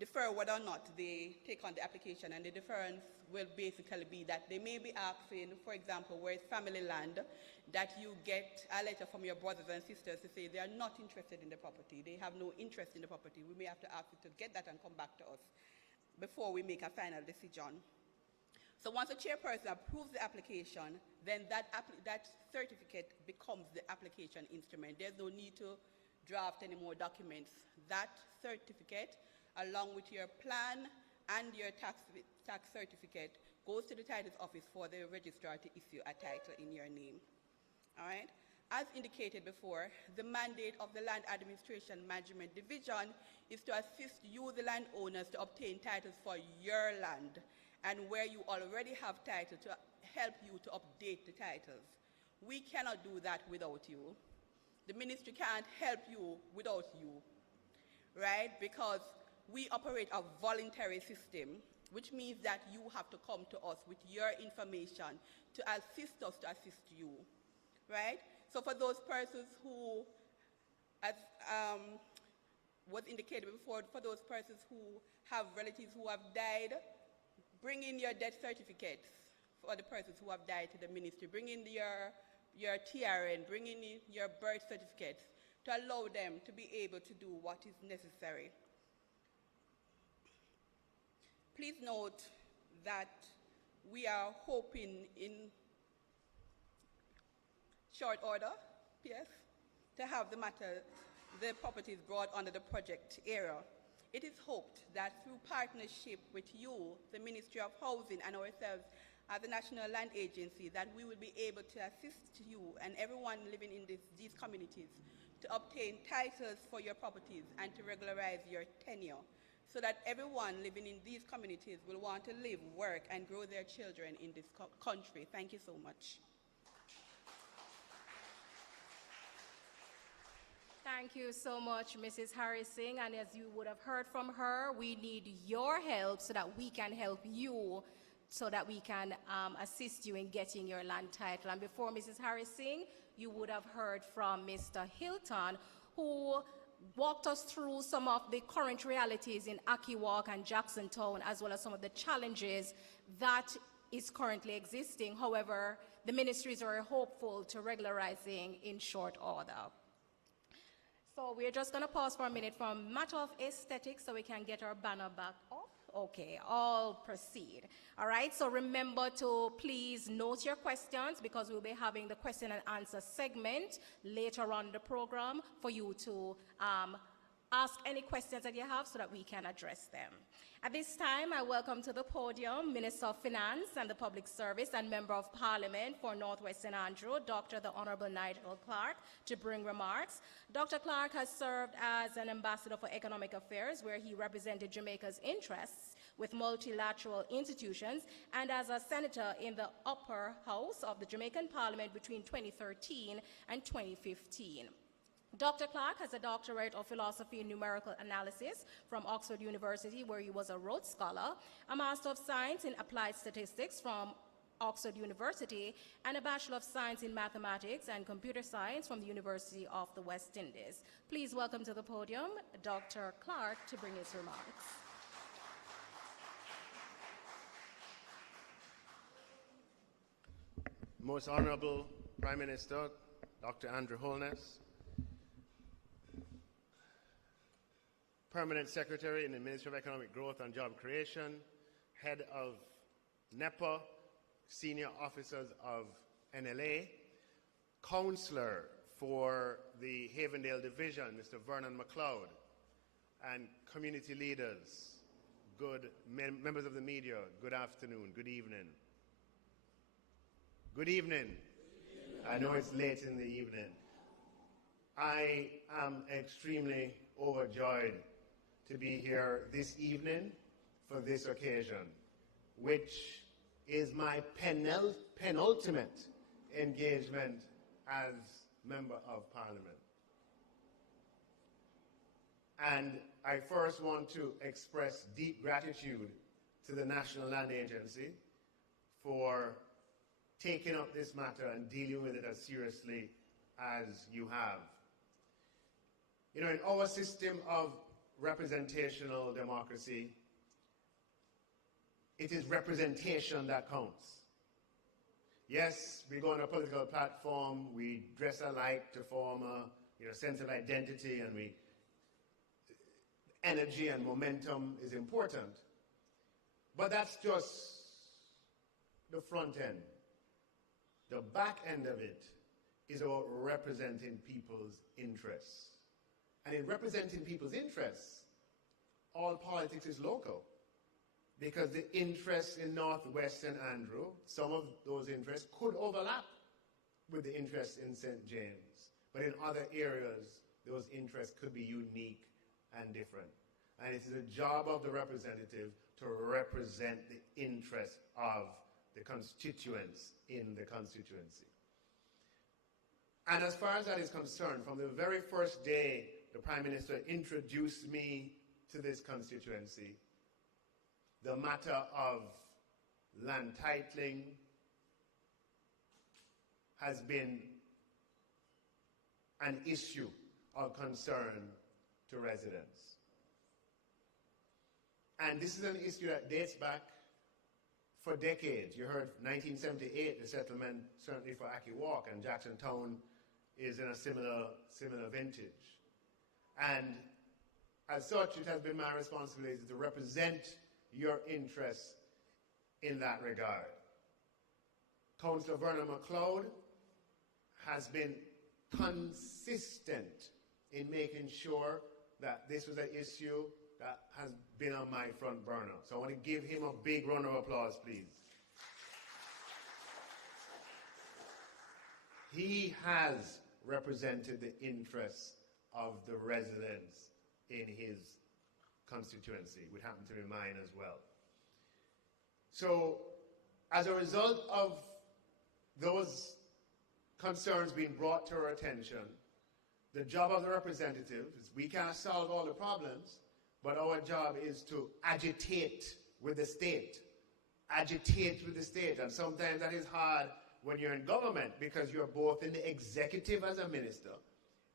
defer whether or not they take on the application, and the deference will basically be that they may be asking, for example, where it's family land, that you get a letter from your brothers and sisters to say they are not interested in the property, they have no interest in the property. We may have to ask you to get that and come back to us before we make a final decision. So once the chairperson approves the application, then that certificate becomes the application instrument. There's no need to draft any more documents. That certificate, along with your plan and your tax certificate, goes to the titles office for the registrar to issue a title in your name. All right? As indicated before, the mandate of the Land Administration Management Division is to assist you, the landowners, to obtain titles for your land, and where you already have title, to help you to update the titles. We cannot do that without you. The ministry can't help you without you, right? Because we operate a voluntary system, which means that you have to come to us with your information to assist us to assist you, right? So for those persons who, as was indicated before, for those persons who have relatives who have died, bring in your death certificates for the persons who have died to the ministry. Bring in your TRN, bring in your birth certificates to allow them to be able to do what is necessary. Please note that we are hoping in short order, yes, to have the properties brought under the project area. It is hoped that through partnership with you, the Ministry of Housing, and ourselves as the National Land Agency, that we will be able to assist you and everyone living in these communities to obtain titles for your properties and to regularize your tenure, so that everyone living in these communities will want to live, work, and grow their children in this country. Thank you so much. Thank you so much, Mrs. Harrison. And as you would have heard from her, we need your help so that we can help you, so that we can assist you in getting your land title. And before Mrs. Harrison, you would have heard from Mr. Hilton, who walked us through some of the current realities in Ackee Walk and Jacksontown, as well as some of the challenges that is currently existing. However, the ministries are hopeful to regularizing in short order. So we're just going to pause for a minute for a matter of aesthetics so we can get our banner back off. Okay, I'll proceed. All right, so remember to please note your questions, because we'll be having the question and answer segment later on in the program for you to ask any questions that you have so that we can address them. At this time, I welcome to the podium Minister of Finance and the Public Service and Member of Parliament for Northwest St. Andrew, Dr. the Honorable Nigel Clark, to bring remarks. Dr. Clark has served as an ambassador for economic affairs, where he represented Jamaica's interests with multilateral institutions, and as a senator in the upper house of the Jamaican Parliament between 2013 and 2015. Dr. Clark has a doctorate of philosophy in numerical analysis from Oxford University, where he was a Rhodes Scholar, a Master of Science in Applied Statistics from Oxford University, and a Bachelor of Science in Mathematics and Computer Science from the University of the West Indies. Please welcome to the podium Dr. Clark to bring his remarks. Most Honorable Prime Minister, Dr. Andrew Holness, Permanent Secretary in the Ministry of Economic Growth and Job Creation, Head of NEPA, Senior Officers of NLA, Councillor for the Havendale Division, Mr. Vernon McLeod, and community leaders, members of the media, good afternoon, good evening. Good evening. I know it's late in the evening. I am extremely overjoyed to be here this evening for this occasion, which is my penultimate engagement as Member of Parliament. And I first want to express deep gratitude to the National Land Agency for taking up this matter and dealing with it as seriously as you have. You know, in our system of representational democracy, it is representation that counts. Yes, we go on a political platform, we dress alike to form a sense of identity, and energy and momentum is important. But that's just the front end. The back end of it is about representing people's interests. And in representing people's interests, all politics is local. Because the interests in Northwest St. Andrew, some of those interests could overlap with the interests in St. James. But in other areas, those interests could be unique and different. And it is the job of the representative to represent the interests of the constituents in the constituency. And as far as that is concerned, from the very first day the Prime Minister introduced me to this constituency, the matter of land titling has been an issue of concern to residents. And this is an issue that dates back for decades. You heard 1978, the settlement certainly for Ackee Walk, and Jackson Town is in a similar vintage. And as such, it has been my responsibility to represent your interests in that regard. Councillor Vernon MacLeod has been consistent in making sure that this was an issue that has been on my front burner. So I want to give him a big round of applause, please. He has represented the interests of the residents in his constituency, which happened to be mine as well. So, as a result of those concerns being brought to our attention, the job of the representative is we can't solve all the problems, but our job is to agitate with the state. Agitate with the state. And sometimes that is hard when you're in government because you're both in the executive as a minister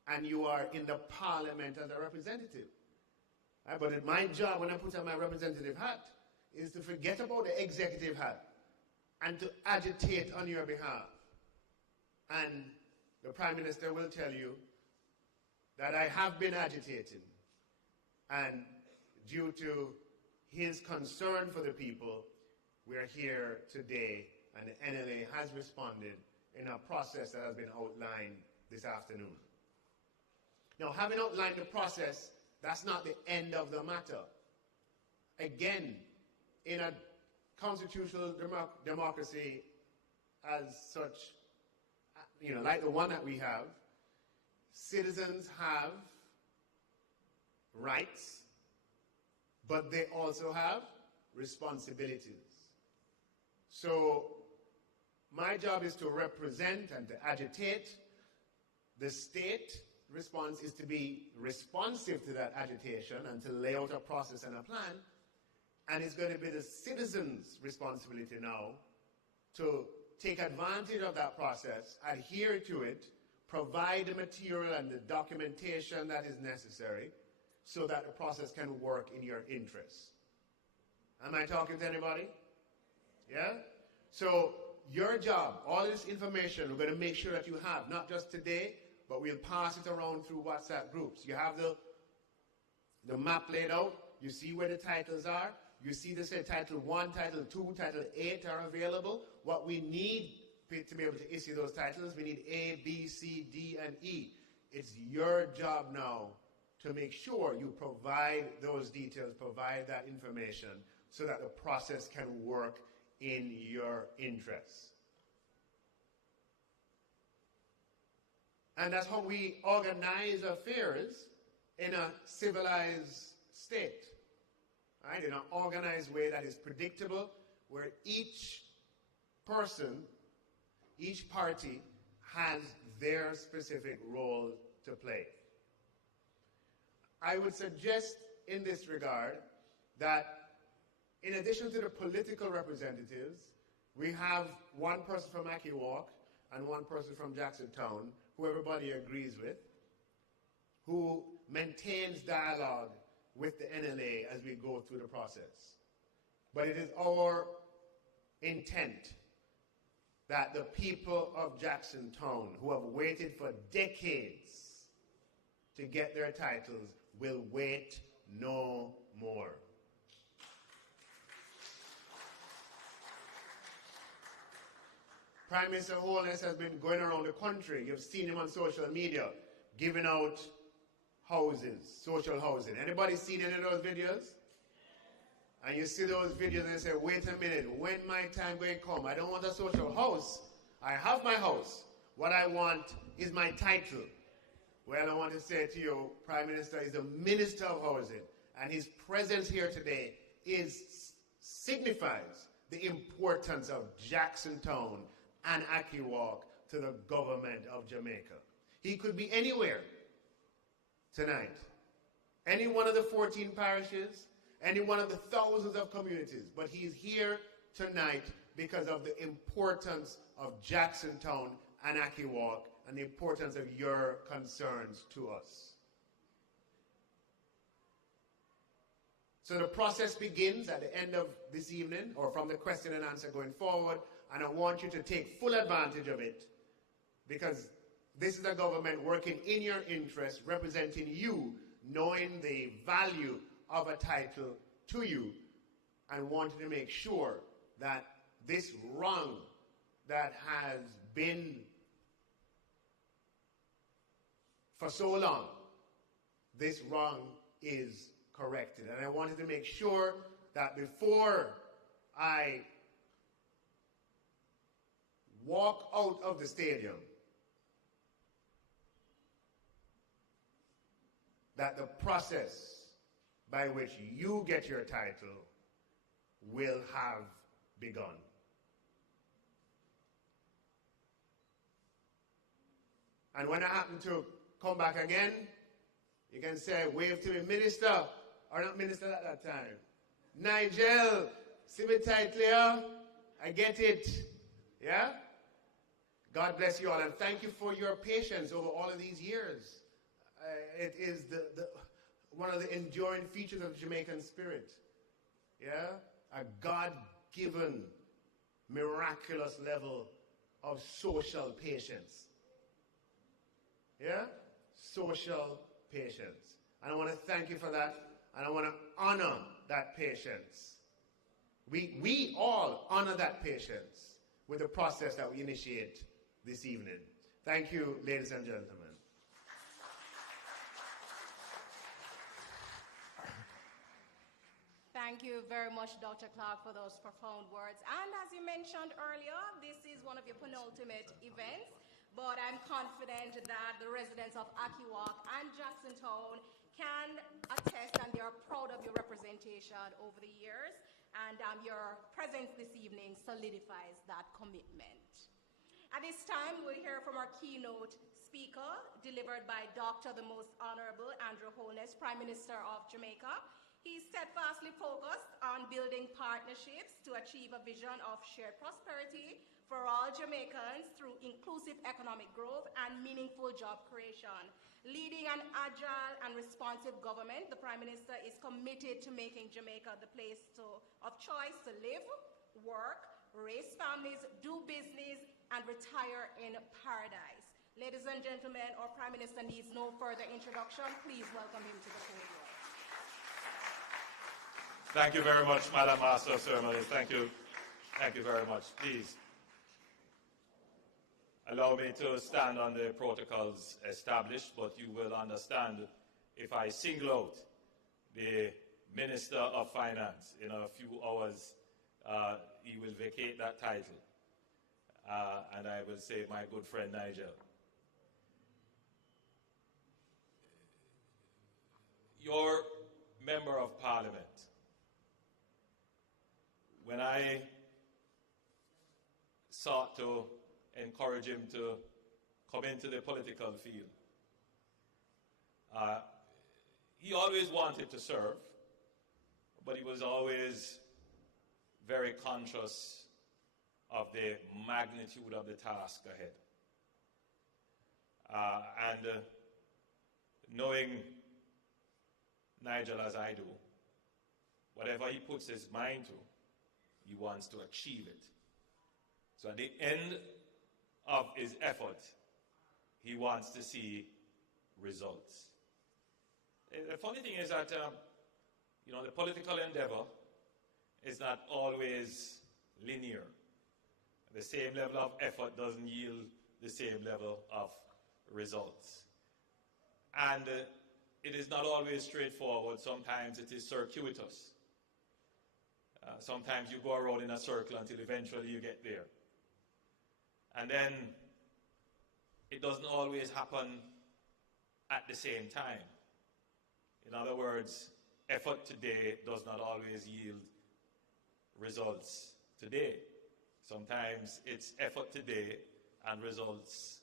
and you are in the parliament as a representative. But my job when I put on my representative hat is to forget about the executive hat and to agitate on your behalf. And the Prime Minister will tell you that I have been agitating. And due to his concern for the people, we're here today, and the NLA has responded in a process that has been outlined this afternoon. Now, having outlined the process, that's not the end of the matter. Again, in a constitutional democracy as such, like the one that we have, citizens have rights, but they also have responsibilities. So my job is to represent and to agitate. The state response is to be responsive to that agitation and to lay out a process and a plan. And it's going to be the citizens' responsibility now to take advantage of that process, adhere to it, provide the material and the documentation that is necessary so that the process can work in your interests. Am I talking to anybody? Yeah? So your job, all this information, we're going to make sure that you have, not just today, but we'll pass it around through WhatsApp groups. You have the map laid out. You see where the titles are. You see they say Title 1, Title 2, Title 8 are available. What we need to be able to issue those titles, we need A, B, C, D, and E. It's your job now to make sure you provide those details, provide that information, so that the process can work in your interests. And that's how we organize affairs in a civilized state. Right? In an organized way that is predictable, where each person, each party has their specific role to play. I would suggest in this regard that in addition to the political representatives, we have one person from Ackee and one person from Jackson Town, who everybody agrees with, who maintains dialogue with the NLA as we go through the process. But it is our intent that the people of Jackson Town, who have waited for decades to get their titles, will wait no more. Prime Minister Holness has been going around the country. You've seen him on social media giving out houses, social housing. Anybody seen any of those videos? And you see those videos and you say, wait a minute, when my time going to come? I don't want a social house. I have my house. What I want is my title. Well, I want to say to you, Prime Minister is the Minister of Housing, and his presence here today signifies the importance of Jackson Town and Ackee to the government of Jamaica. He could be anywhere tonight. Any one of the 14 parishes, any one of the thousands of communities, but he's here tonight because of the importance of Jackson Town and Ackee and the importance of your concerns to us. So the process begins at the end of this evening, or from the question and answer going forward, and I want you to take full advantage of it, because this is a government working in your interest, representing you, knowing the value of a title to you, and wanting to make sure that this wrong that has been for so long, this wrong is corrected. And I wanted to make sure that before I walk out of the stadium, that the process by which you get your title will have begun. And when I happen to come back again, you can say, wave to me, minister, or not minister at that time. Nigel, see me tightly, I get it. Yeah? God bless you all, and thank you for your patience over all of these years. It is one of the enduring features of the Jamaican spirit. Yeah? A God-given, miraculous level of social patience. Yeah? Social patience. And I want to thank you for that, and I want to honor that patience. We all honor that patience with the process that we initiate this evening. Thank you, ladies and gentlemen. Thank you very much, Dr. Clark, for those profound words. And as you mentioned earlier, this is one of your penultimate events, but I'm confident that the residents of Ackee and Jackson Town can attest, and they are proud of your representation over the years, and your presence this evening solidifies that commitment. At this time, we'll hear from our keynote speaker, delivered by Dr. the Most Honorable Andrew Holness, Prime Minister of Jamaica. He's steadfastly focused on building partnerships to achieve a vision of shared prosperity for all Jamaicans through inclusive economic growth and meaningful job creation. Leading an agile and responsive government, the Prime Minister is committed to making Jamaica the place of choice to live, work, raise families, do business, and retire in paradise. Ladies and gentlemen, our Prime Minister needs no further introduction. Please welcome him to the podium. Thank you very much, Madam Master of Ceremonies. Thank you. Thank you very much. Please allow me to stand on the protocols established, but you will understand if I single out the Minister of Finance in a few hours, he will vacate that title. And I will say my good friend Nigel. Your Member of Parliament, when I sought to encourage him to come into the political field. He always wanted to serve, but he was always very conscious of the magnitude of the task ahead. And knowing Nigel as I do, whatever he puts his mind to, he wants to achieve it. So at the end of his effort, he wants to see results. The funny thing is that, the political endeavor is not always linear. The same level of effort doesn't yield the same level of results. And it is not always straightforward. Sometimes it is circuitous. Sometimes you go around in a circle until eventually you get there. And then it doesn't always happen at the same time. In other words, effort today does not always yield results today. Sometimes it's effort today and results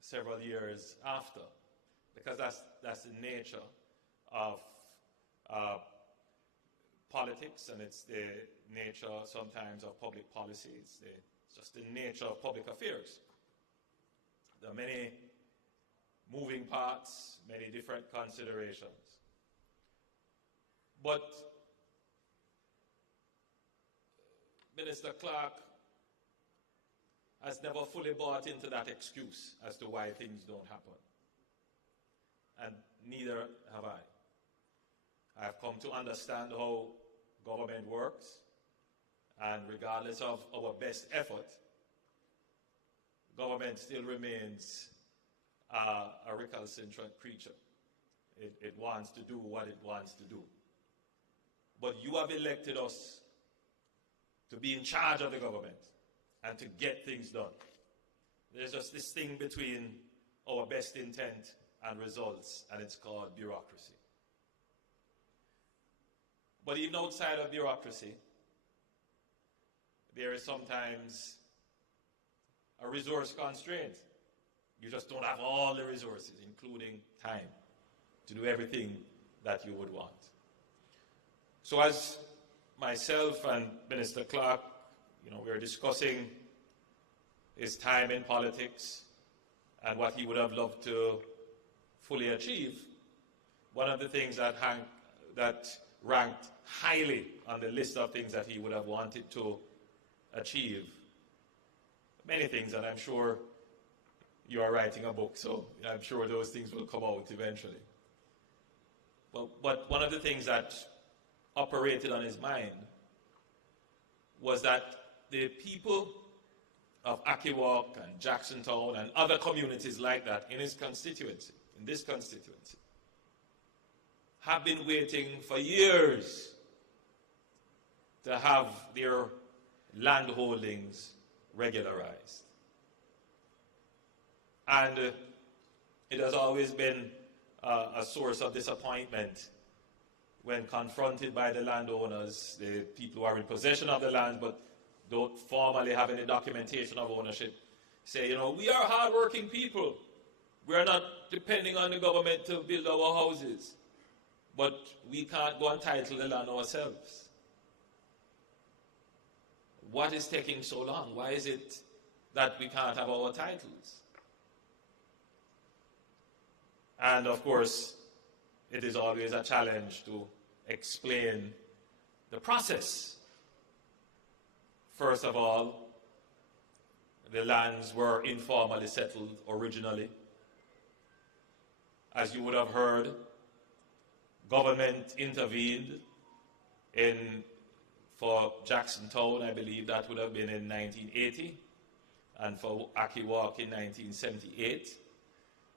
several years after, because that's the nature of politics, and it's the nature sometimes of public policy. It's just the nature of public affairs. There are many moving parts, many different considerations. But Minister Clark has never fully bought into that excuse as to why things don't happen. And neither have I. I've come to understand how government works, and regardless of our best effort, government still remains a recalcitrant creature. It wants to do what it wants to do. But you have elected us to be in charge of the government and to get things done. There's just this thing between our best intent and results, and it's called bureaucracy. But even outside of bureaucracy, there is sometimes a resource constraint. You just don't have all the resources, including time, to do everything that you would want. So as myself and Minister Clark, we are discussing his time in politics and what he would have loved to fully achieve, one of the things that ranked highly on the list of things that he would have wanted to achieve, many things, and I'm sure you are writing a book, so I'm sure those things will come out eventually. But one of the things that operated on his mind was that the people of Ackee and Jacksontown and other communities like that in this constituency, have been waiting for years to have their land holdings regularized. And it has always been a source of disappointment when confronted by the landowners, the people who are in possession of the land but don't formally have any documentation of ownership, say, we are hardworking people. We are not depending on the government to build our houses, but we can't go and title the land ourselves. What is taking so long? Why is it that we can't have our titles? And of course, it is always a challenge to explain the process. First of all, the lands were informally settled originally. As you would have heard, government intervened for Jacksontown, I believe that would have been in 1980, and for Ackee in 1978,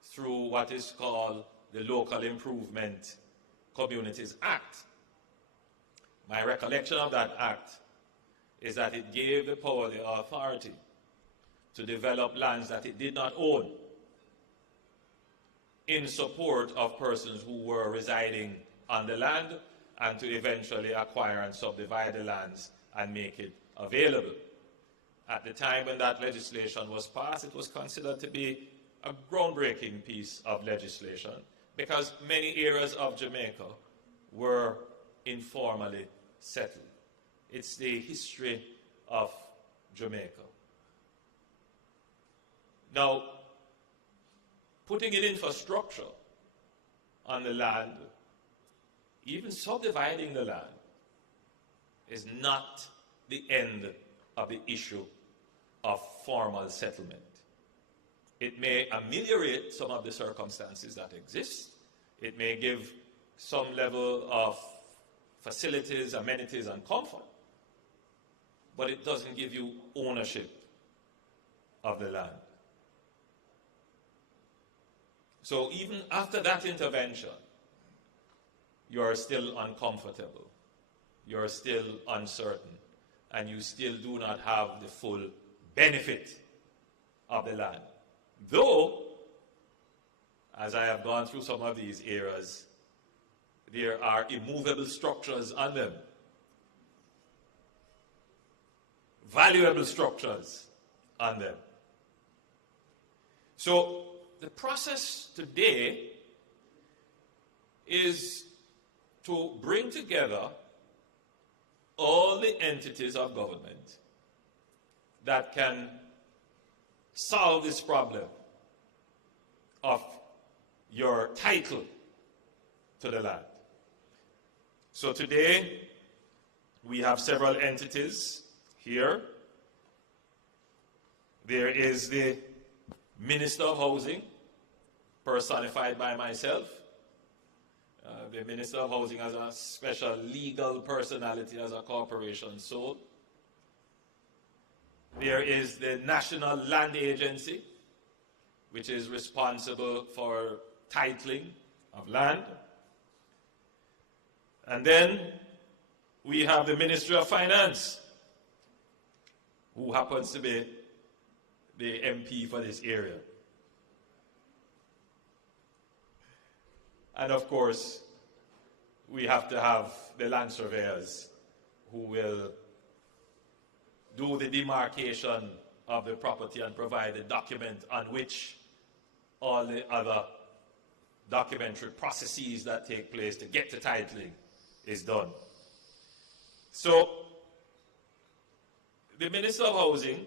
through what is called the Local Improvement Communities Act. My recollection of that act is that it gave the power, the authority, to develop lands that it did not own in support of persons who were residing on the land, and to eventually acquire and subdivide the lands and make it available. At the time when that legislation was passed, it was considered to be a groundbreaking piece of legislation because many areas of Jamaica were informally settled. It's the history of Jamaica. Now, putting in infrastructure on the land, even subdividing the land, is not the end of the issue of formal settlement. It may ameliorate some of the circumstances that exist. It may give some level of facilities, amenities, and comfort, but it doesn't give you ownership of the land. So even after that intervention, you are still uncomfortable, you are still uncertain, and you still do not have the full benefit of the land. Though, as I have gone through some of these areas, there are immovable structures on them, valuable structures on them. So the process today is to bring together all the entities of government that can solve this problem of your title to the land. So today, we have several entities here. There is the Minister of Housing, personified by myself. The Minister of Housing has a special legal personality as a corporation soul. There is the National Land Agency, which is responsible for titling of land. And then we have the Ministry of Finance, who happens to be the MP for this area. And of course, we have to have the land surveyors who will do the demarcation of the property and provide the document on which all the other documentary processes that take place to get the titling is done. So, the Minister of Housing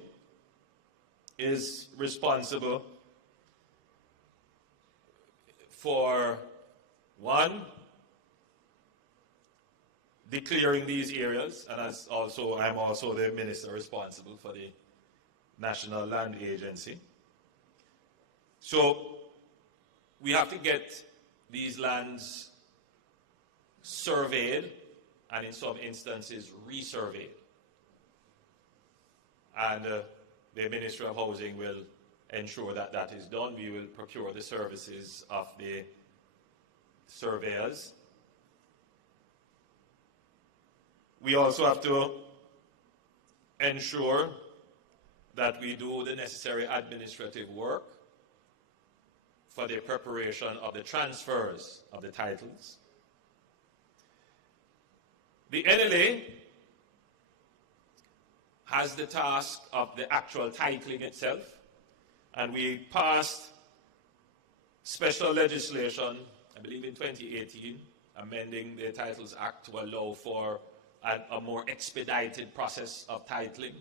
is responsible for, one, declaring these areas, and I'm also the minister responsible for the National Land Agency. So we have to get these lands surveyed and in some instances resurveyed. And the Ministry of Housing will ensure that that is done. We will procure the services of the surveyors. We also have to ensure that we do the necessary administrative work for the preparation of the transfers of the titles. The NLA has the task of the actual titling itself, and we passed special legislation, I believe in 2018, amending the Titles Act to allow for a more expedited process of titling,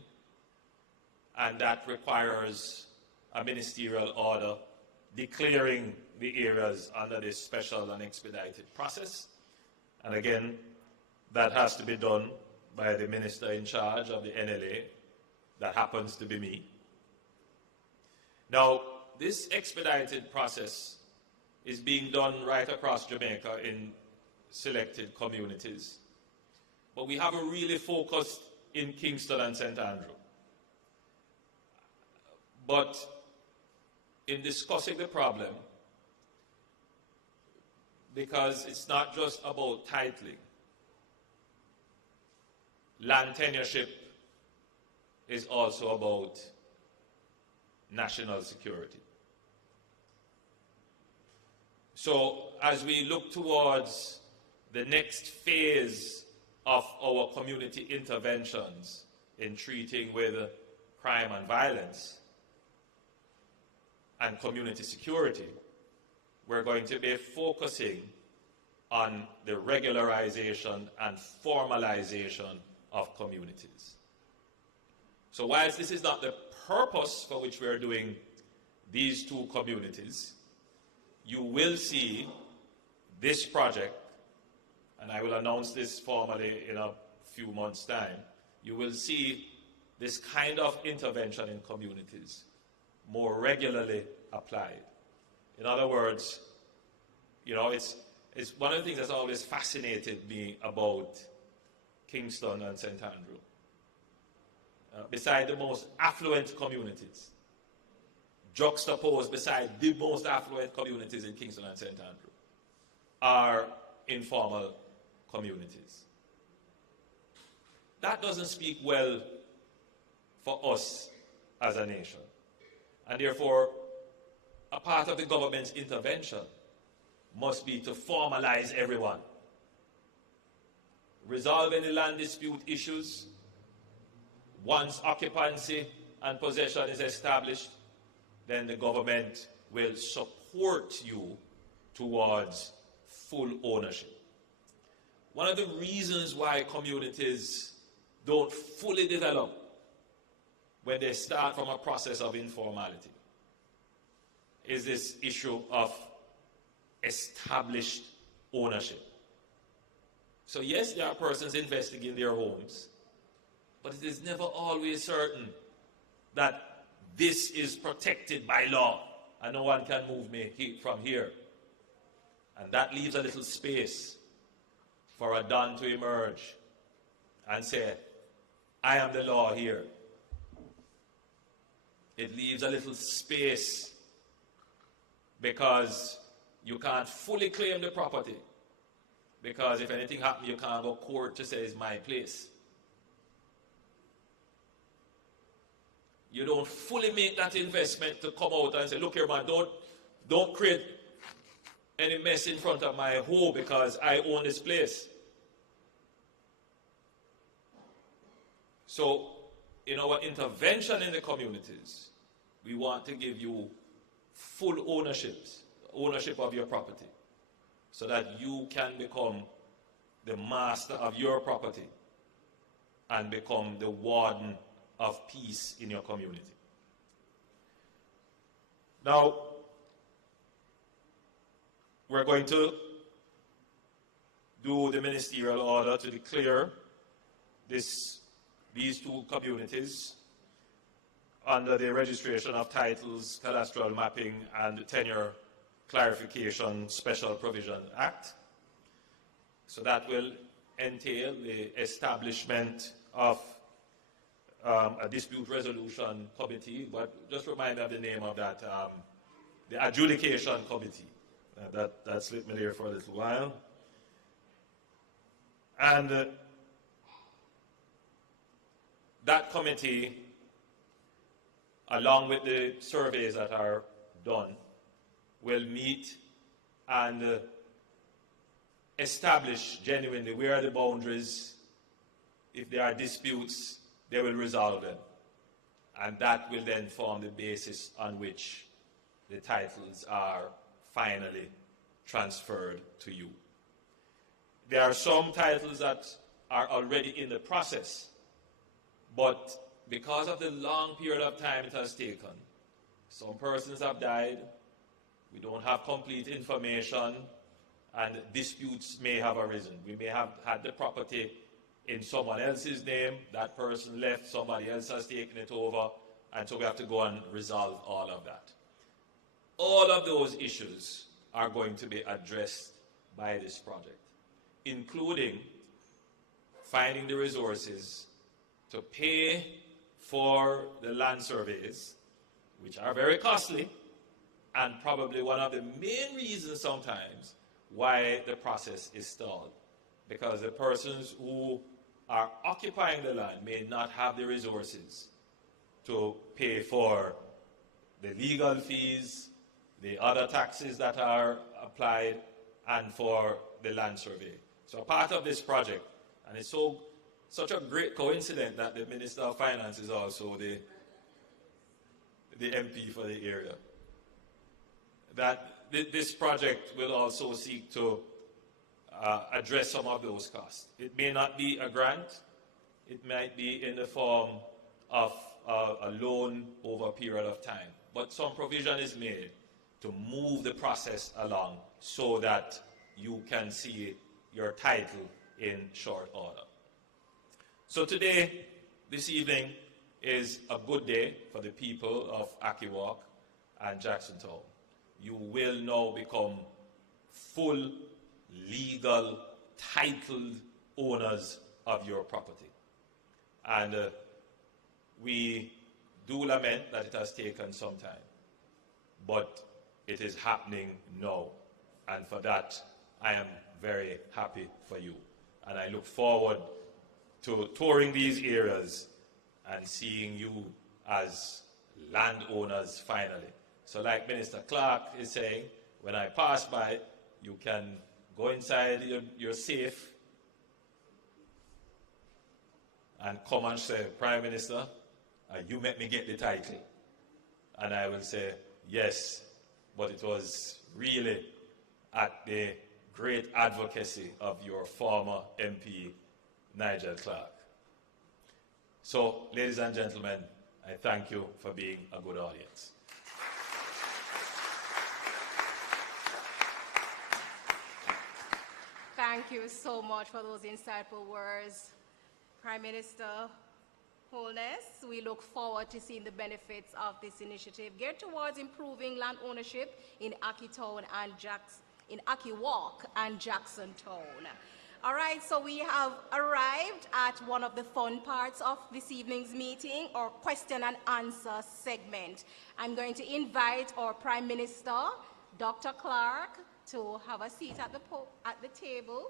and that requires a ministerial order declaring the areas under this special and expedited process. And again, that has to be done by the minister in charge of the NLA. That happens to be me. Now, this expedited process is being done right across Jamaica in selected communities. But we have a really focused in Kingston and St. Andrew. But in discussing the problem, because it's not just about titling, land tenureship is also about national security. So as we look towards the next phase of our community interventions in treating with crime and violence and community security, we're going to be focusing on the regularization and formalization of communities. So whilst this is not the purpose for which we're doing these two communities, you will see this project, and I will announce this formally in a few months' time, you will see this kind of intervention in communities more regularly applied. In other words, you know, it's one of the things that's always fascinated me about Kingston and St. Andrew. Beside the most affluent communities, juxtaposed beside the most affluent communities in Kingston and St. Andrew, are informal communities. That doesn't speak well for us as a nation. And therefore, a part of the government's intervention must be to formalize everyone. Resolve any land dispute issues. Once occupancy and possession is established, then the government will support you towards full ownership. One of the reasons why communities don't fully develop when they start from a process of informality is this issue of established ownership. So yes, there are persons investing in their homes, but it is never always certain that this is protected by law and no one can move me from here. And that leaves a little space for a Don to emerge and say, I am the law here. It leaves a little space because you can't fully claim the property, because if anything happens, you can't go to court to say it's my place. You don't fully make that investment to come out and say, look here, man, don't create any mess in front of my home because I own this place. So, in our intervention in the communities, we want to give you full ownership of your property, so that you can become the master of your property and become the warden of peace in your community. Now, we're going to do the ministerial order to declare these two communities under the Registration of Titles, Cadastral Mapping, and Tenure Clarification Special Provision Act. So that will entail the establishment of a dispute resolution committee, but just remind me of the name of that, the adjudication committee. That slipped me there for a little while. And that committee, along with the surveys that are done, will meet and establish genuinely where are the boundaries. If there are disputes, they will resolve them. And that will then form the basis on which the titles are finally transferred to you. There are some titles that are already in the process, but because of the long period of time it has taken, some persons have died, we don't have complete information, and disputes may have arisen. We may have had the property in someone else's name, that person left, somebody else has taken it over, and so we have to go and resolve all of that. All of those issues are going to be addressed by this project, including finding the resources to pay for the land surveys, which are very costly, and probably one of the main reasons sometimes why the process is stalled. Because the persons who are occupying the land may not have the resources to pay for the legal fees, the other taxes that are applied, and for the land survey. So part of this project, and it's such a great coincidence that the Minister of Finance is also the the MP for the area. That this project will also seek to address some of those costs. It may not be a grant. It might be in the form of a loan over a period of time. But some provision is made to move the process along so that you can see your title in short order. So today, this evening, is a good day for the people of Ackee and Jacksontown. You will now become full, legal, titled owners of your property. And we do lament that it has taken some time, but it is happening now. And for that, I am very happy for you. And I look forward to touring these areas and seeing you as landowners finally. So like Minister Clark is saying, when I pass by, you can go inside your safe and come and say, Prime Minister, you make me get the title. And I will say, yes, but it was really at the great advocacy of your former MP, Nigel Clark. So, ladies and gentlemen, I thank you for being a good audience. Thank you so much for those insightful words, Prime Minister Holness. We look forward to seeing the benefits of this initiative geared towards improving land ownership in Ackee Walk and Jacksontown. All right, so we have arrived at one of the fun parts of this evening's meeting, our question and answer segment. I'm going to invite our Prime Minister, Dr. Clark, to have a seat at the table.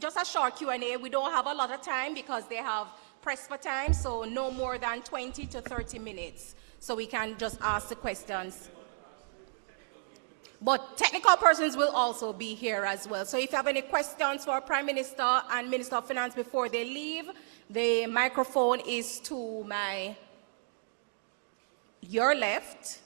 Just a short Q&A. We don't have a lot of time because they have pressed for time, so no more than 20 to 30 minutes. So we can just ask the questions. But technical persons will also be here as well. So if you have any questions for Prime Minister and Minister of Finance before they leave, the microphone is to your left,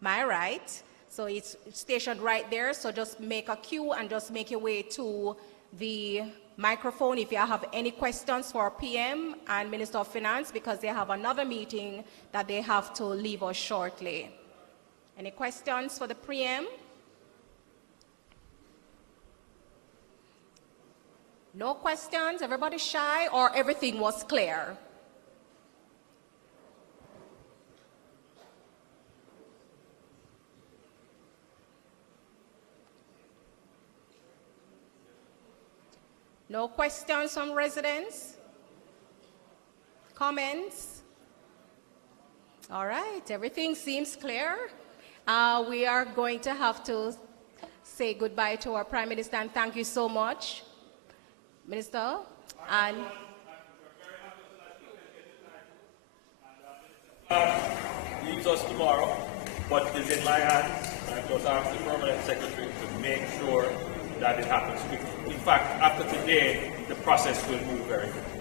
my right. So it's stationed right there. So just make a queue and just make your way to the microphone if you have any questions for PM and Minister of Finance, because they have another meeting that they have to leave us shortly. Any questions for the PM? No questions? Everybody shy, or everything was clear? No questions from residents? Comments? All right, everything seems clear. We are going to have to say goodbye to our Prime Minister, and thank you so much, Minister. And leaves us tomorrow, but it is in my hands. I just asked the Permanent Secretary to make sure that it happens quickly. In fact, after today, the process will move very quickly.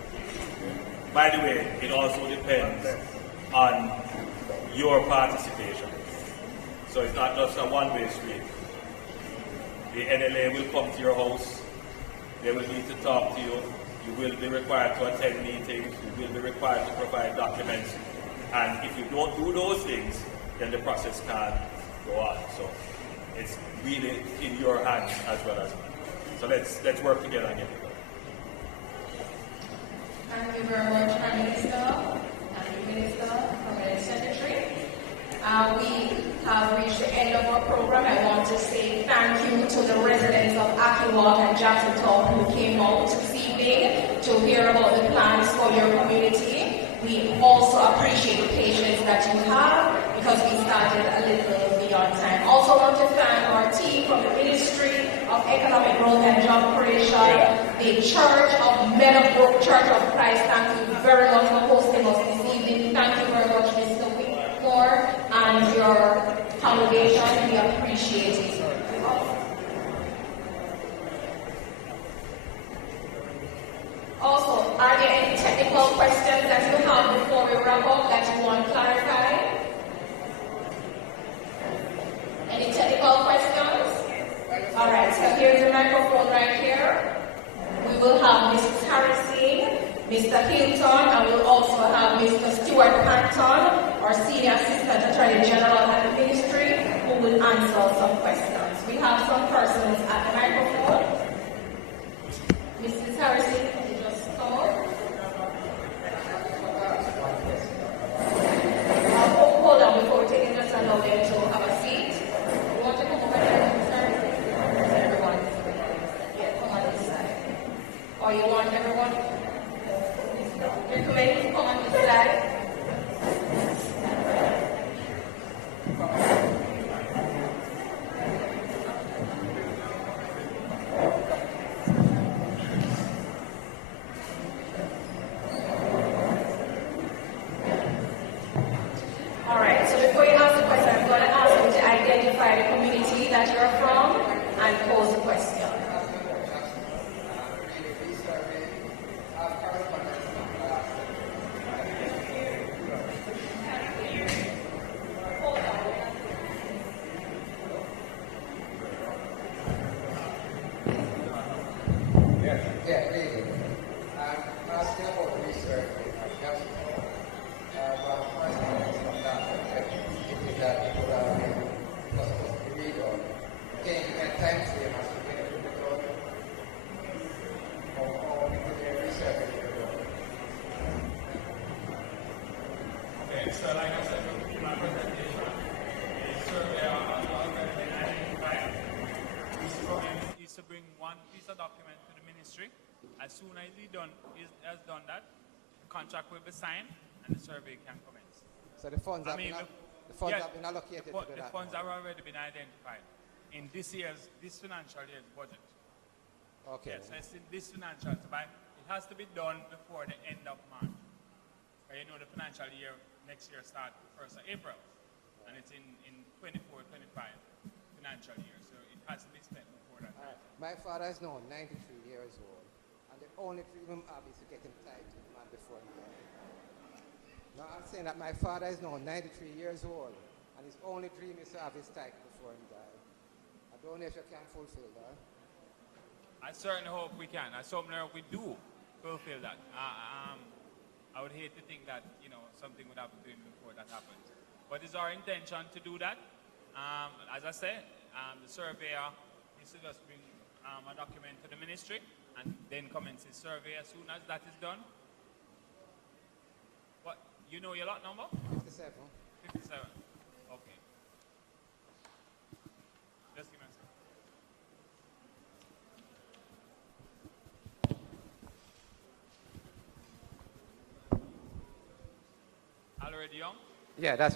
By the way, it also depends on your participation. So it's not just a one-way street. The NLA will come to your house. They will need to talk to you. You will be required to attend meetings. You will be required to provide documents. And if you don't do those things, then the process can't go on. So it's really in your hands as well as mine. So let's work together and get it done. thank you very much, Prime Minister. Thank you, Minister, Permanent Secretary. We have reached the end of our program. I want to say thank you to the residents of Ackee and Jacksontown who came out this evening to hear about the plans for your community. We also appreciate the patience that you have because we started a little beyond time. Also want to thank our team from the Ministry of Economic Growth and Job Creation, the Church of Meadowbrook Church of Christ. Thank you very much for hosting us this evening. Thank you very much, Mr. Whitmore, and your congregation. We appreciate it. Also, are there any technical questions that you have before we wrap up that you want Assistant Attorney General at the Ministry, who will answer some questions. We have some persons at the microphone. Mrs. Harrison, can you just come up? Hold on, before we take it, just allow them to have a seat. You want to come over here, Mrs. Harrison? Everyone, yeah, come on this side. Or you want everyone? Gentlemen, come on this side. All right, so before you ask the question, I'm going to ask you to identify the community that you're from and pose the question. So like I said in my presentation, a survey already identified is to bring one piece of document to the ministry. As soon as he has done that, the contract will be signed and the survey can commence. So the funds have been allocated to that. The funds have already been identified in this financial year's budget. Okay. Yes, it's in this financial year. It has to be done before the end of March. You know, the financial year next year starts the 1st of April, and it's in 24-25 financial year, so it has to be spent before that. Right. My father is now 93 years old, and the only dream I have is to get him tied to the man before him dies. Now I'm saying that my father is now 93 years old, and his only dream is to have his title before him dies. I don't know if you can fulfill that. I certainly hope we can. I certainly hope we do fulfill that. I would hate to think that, you know, something would happen to him before that happens. But it's our intention to do that. As I said, the surveyor needs to just bring a document to the ministry and then commence his survey as soon as that is done. What, you know your lot number? 57. 57. Okay. Just give me a second. Already young? Yeah, that's